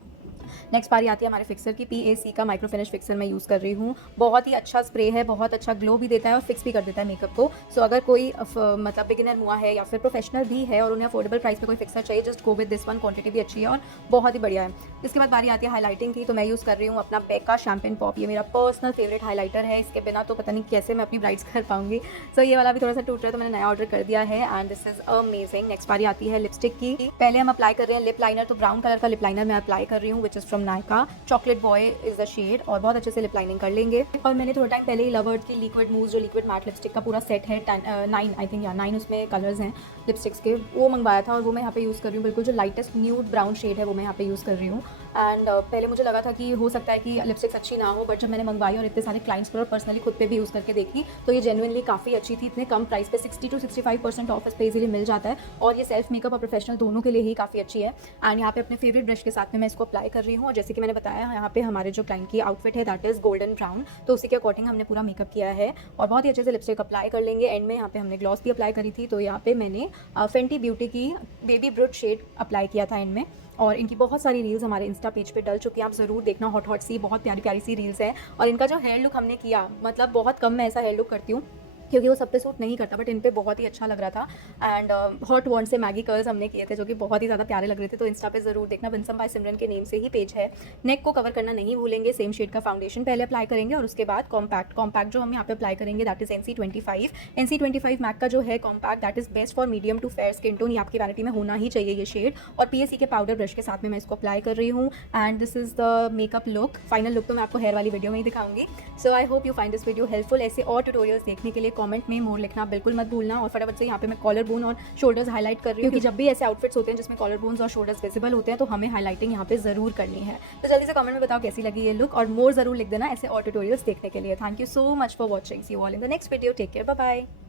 नेक्स्ट बारी आती है हमारे फिक्सर की। PAC का माइक्रो फिनिश फिक्सर मैं यूज़ कर रही हूँ। बहुत ही अच्छा स्प्रे है, बहुत अच्छा ग्लो भी देता है और फिक्स भी कर देता है मेकअप को। सो अगर कोई मतलब बिगिनर हुआ है या फिर प्रोफेशनल भी है और उन्हें अफोर्डेबल प्राइस पे कोई फिक्सर चाहिए, just go with this one. Quantity भी अच्छी है और बहुत ही बढ़िया है। इसके बाद बारी आती है हाईलाइटिंग की, तो मैं यूज़ कर रही हूँ अपना बेका शैम्पेन पॉप। ये मेरा पर्सनल फेवरेट हाईलाइटर है, इसके बिना तो पता नहीं कैसे मैं अपनी ब्राइड्स कर पाऊंगी। सो ये वाला भी थोड़ा सा टूट रहा है, तो मैंने नया ऑर्डर कर दिया है and this is amazing. Next बारी आती है लिपस्टिक की। पहले हम अप्लाई कर रहे हैं लिप लाइनर, तो ब्राउन कलर का लिप लाइनर मैं अप्लाई कर रही हूँ, which is from Nykaa. Chocolate boy is the shade और बहुत अच्छे से लिप लाइनिंग कर लेंगे। और मैंने थोड़ा टाइम पहले ही लवर्ड की लिक्विड मूव, जो लिक्विड मैट लिपस्टिक का पूरा सेट है, 9 आई थिंक या 9 उसमें कलर्स हैं लिपस्टिक्स के, वो मंगवाया था और वो मैं यहाँ पे यूज़ कर रही हूँ। बिल्कुल जो लाइटेस्ट न्यूड ब्राउन शेड है वो मैं यहाँ पे यूज़ कर रही हूँ। एंड पहले मुझे लगा था कि हो सकता है कि लिपस्टिक्स अच्छी ना हो, बट जब मैंने मंगवाई और इतने सारे क्लाइंट्स पर और पर्सनली खुद पे भी यूज़ करके देखी, तो ये जेन्युइनली काफ़ी अच्छी थी। इतने कम प्राइस पे 60 to 65% ऑफ इस पे इजीली मिल जाता है और ये सेल्फ मेकअप और प्रोफेशनल दोनों के लिए ही काफ़ी अच्छी है। एंड यहाँ पे अपने फेवरेट ब्रश के साथ में मैं इसको अप्लाई कर रही हूँ। और जैसे कि मैंने बताया, यहाँ पे हमारे जो क्लाइंट की आउटफिट है दैट इज़ गोल्डन ब्राउन, तो उसी के अकॉर्डिंग हमने पूरा मेकअप किया है और बहुत ही अच्छे से लिपस्टिक अप्लाई कर लेंगे। एंड में यहाँ पे हमने ग्लॉस भी अप्लाई करी थी, तो यहाँ पे मैंने फेंटी ब्यूटी की बेबी ब्रूट शेड अप्लाई किया था इनमें। और इनकी बहुत सारी रील्स हमारे इंस्टा पेज पे डल चुकी हैं, आप ज़रूर देखना। हॉट हॉट सी बहुत प्यारी प्यारी सी रील्स हैं। और इनका जो हेयर लुक हमने किया, मतलब बहुत कम मैं ऐसा हेयर लुक करती हूँ क्योंकि वो सब पे सूट नहीं करता, बट इन पे बहुत ही अच्छा लग रहा था। एंड हॉट वॉन्ट से मैगी कर्ल्स हमने किए थे जो कि बहुत ही ज़्यादा प्यारे लग रहे थे, तो इंस्टा पे ज़रूर देखना। विंसम बाय सिमरन के नेम से ही पेज है। नेक को कवर करना नहीं भूलेंगे। सेम शेड का फाउंडेशन पहले अप्लाई करेंगे और उसके बाद कॉम्पैक्ट जो हम यहाँ पे अप्लाई करेंगे दैट इज़ NC25 मैक का जो है compact, that is best for medium to fair skin tone. ये आपकी वैनिटी में होना ही चाहिए ये शेड। और PAC के पाउडर ब्रश के साथ में मैं इसको अप्लाई कर रही हूँ। And this is the makeup look. Final look तो मैं आपको हेयर वाली वीडियो में ही दिखाऊंगी। So I hope you find this video helpful. ऐसे और ट्यूटोरियल्स देखने के लिए कमेंट में मोर लिखना बिल्कुल मत भूलना। और फटाफट से यहाँ पे मैं कॉलर बोन और शोल्डर्स हाईलाइट कर रही हूँ, क्योंकि जब भी ऐसे आउटफिट्स होते हैं जिसमें कॉलर बोन्स और शोल्डर्स विजिबल होते हैं, तो हमें हाईलाइटिंग यहाँ पे ज़रूर करनी है। तो जल्दी से कमेंट में बताओ कैसी लगी ये लुक और मोर ज़रूर लिख देना ऐसे और ट्यूटोरियल्स देखने के लिए। Thank you so much for watching. See you all in the next video. Take care, bye bye.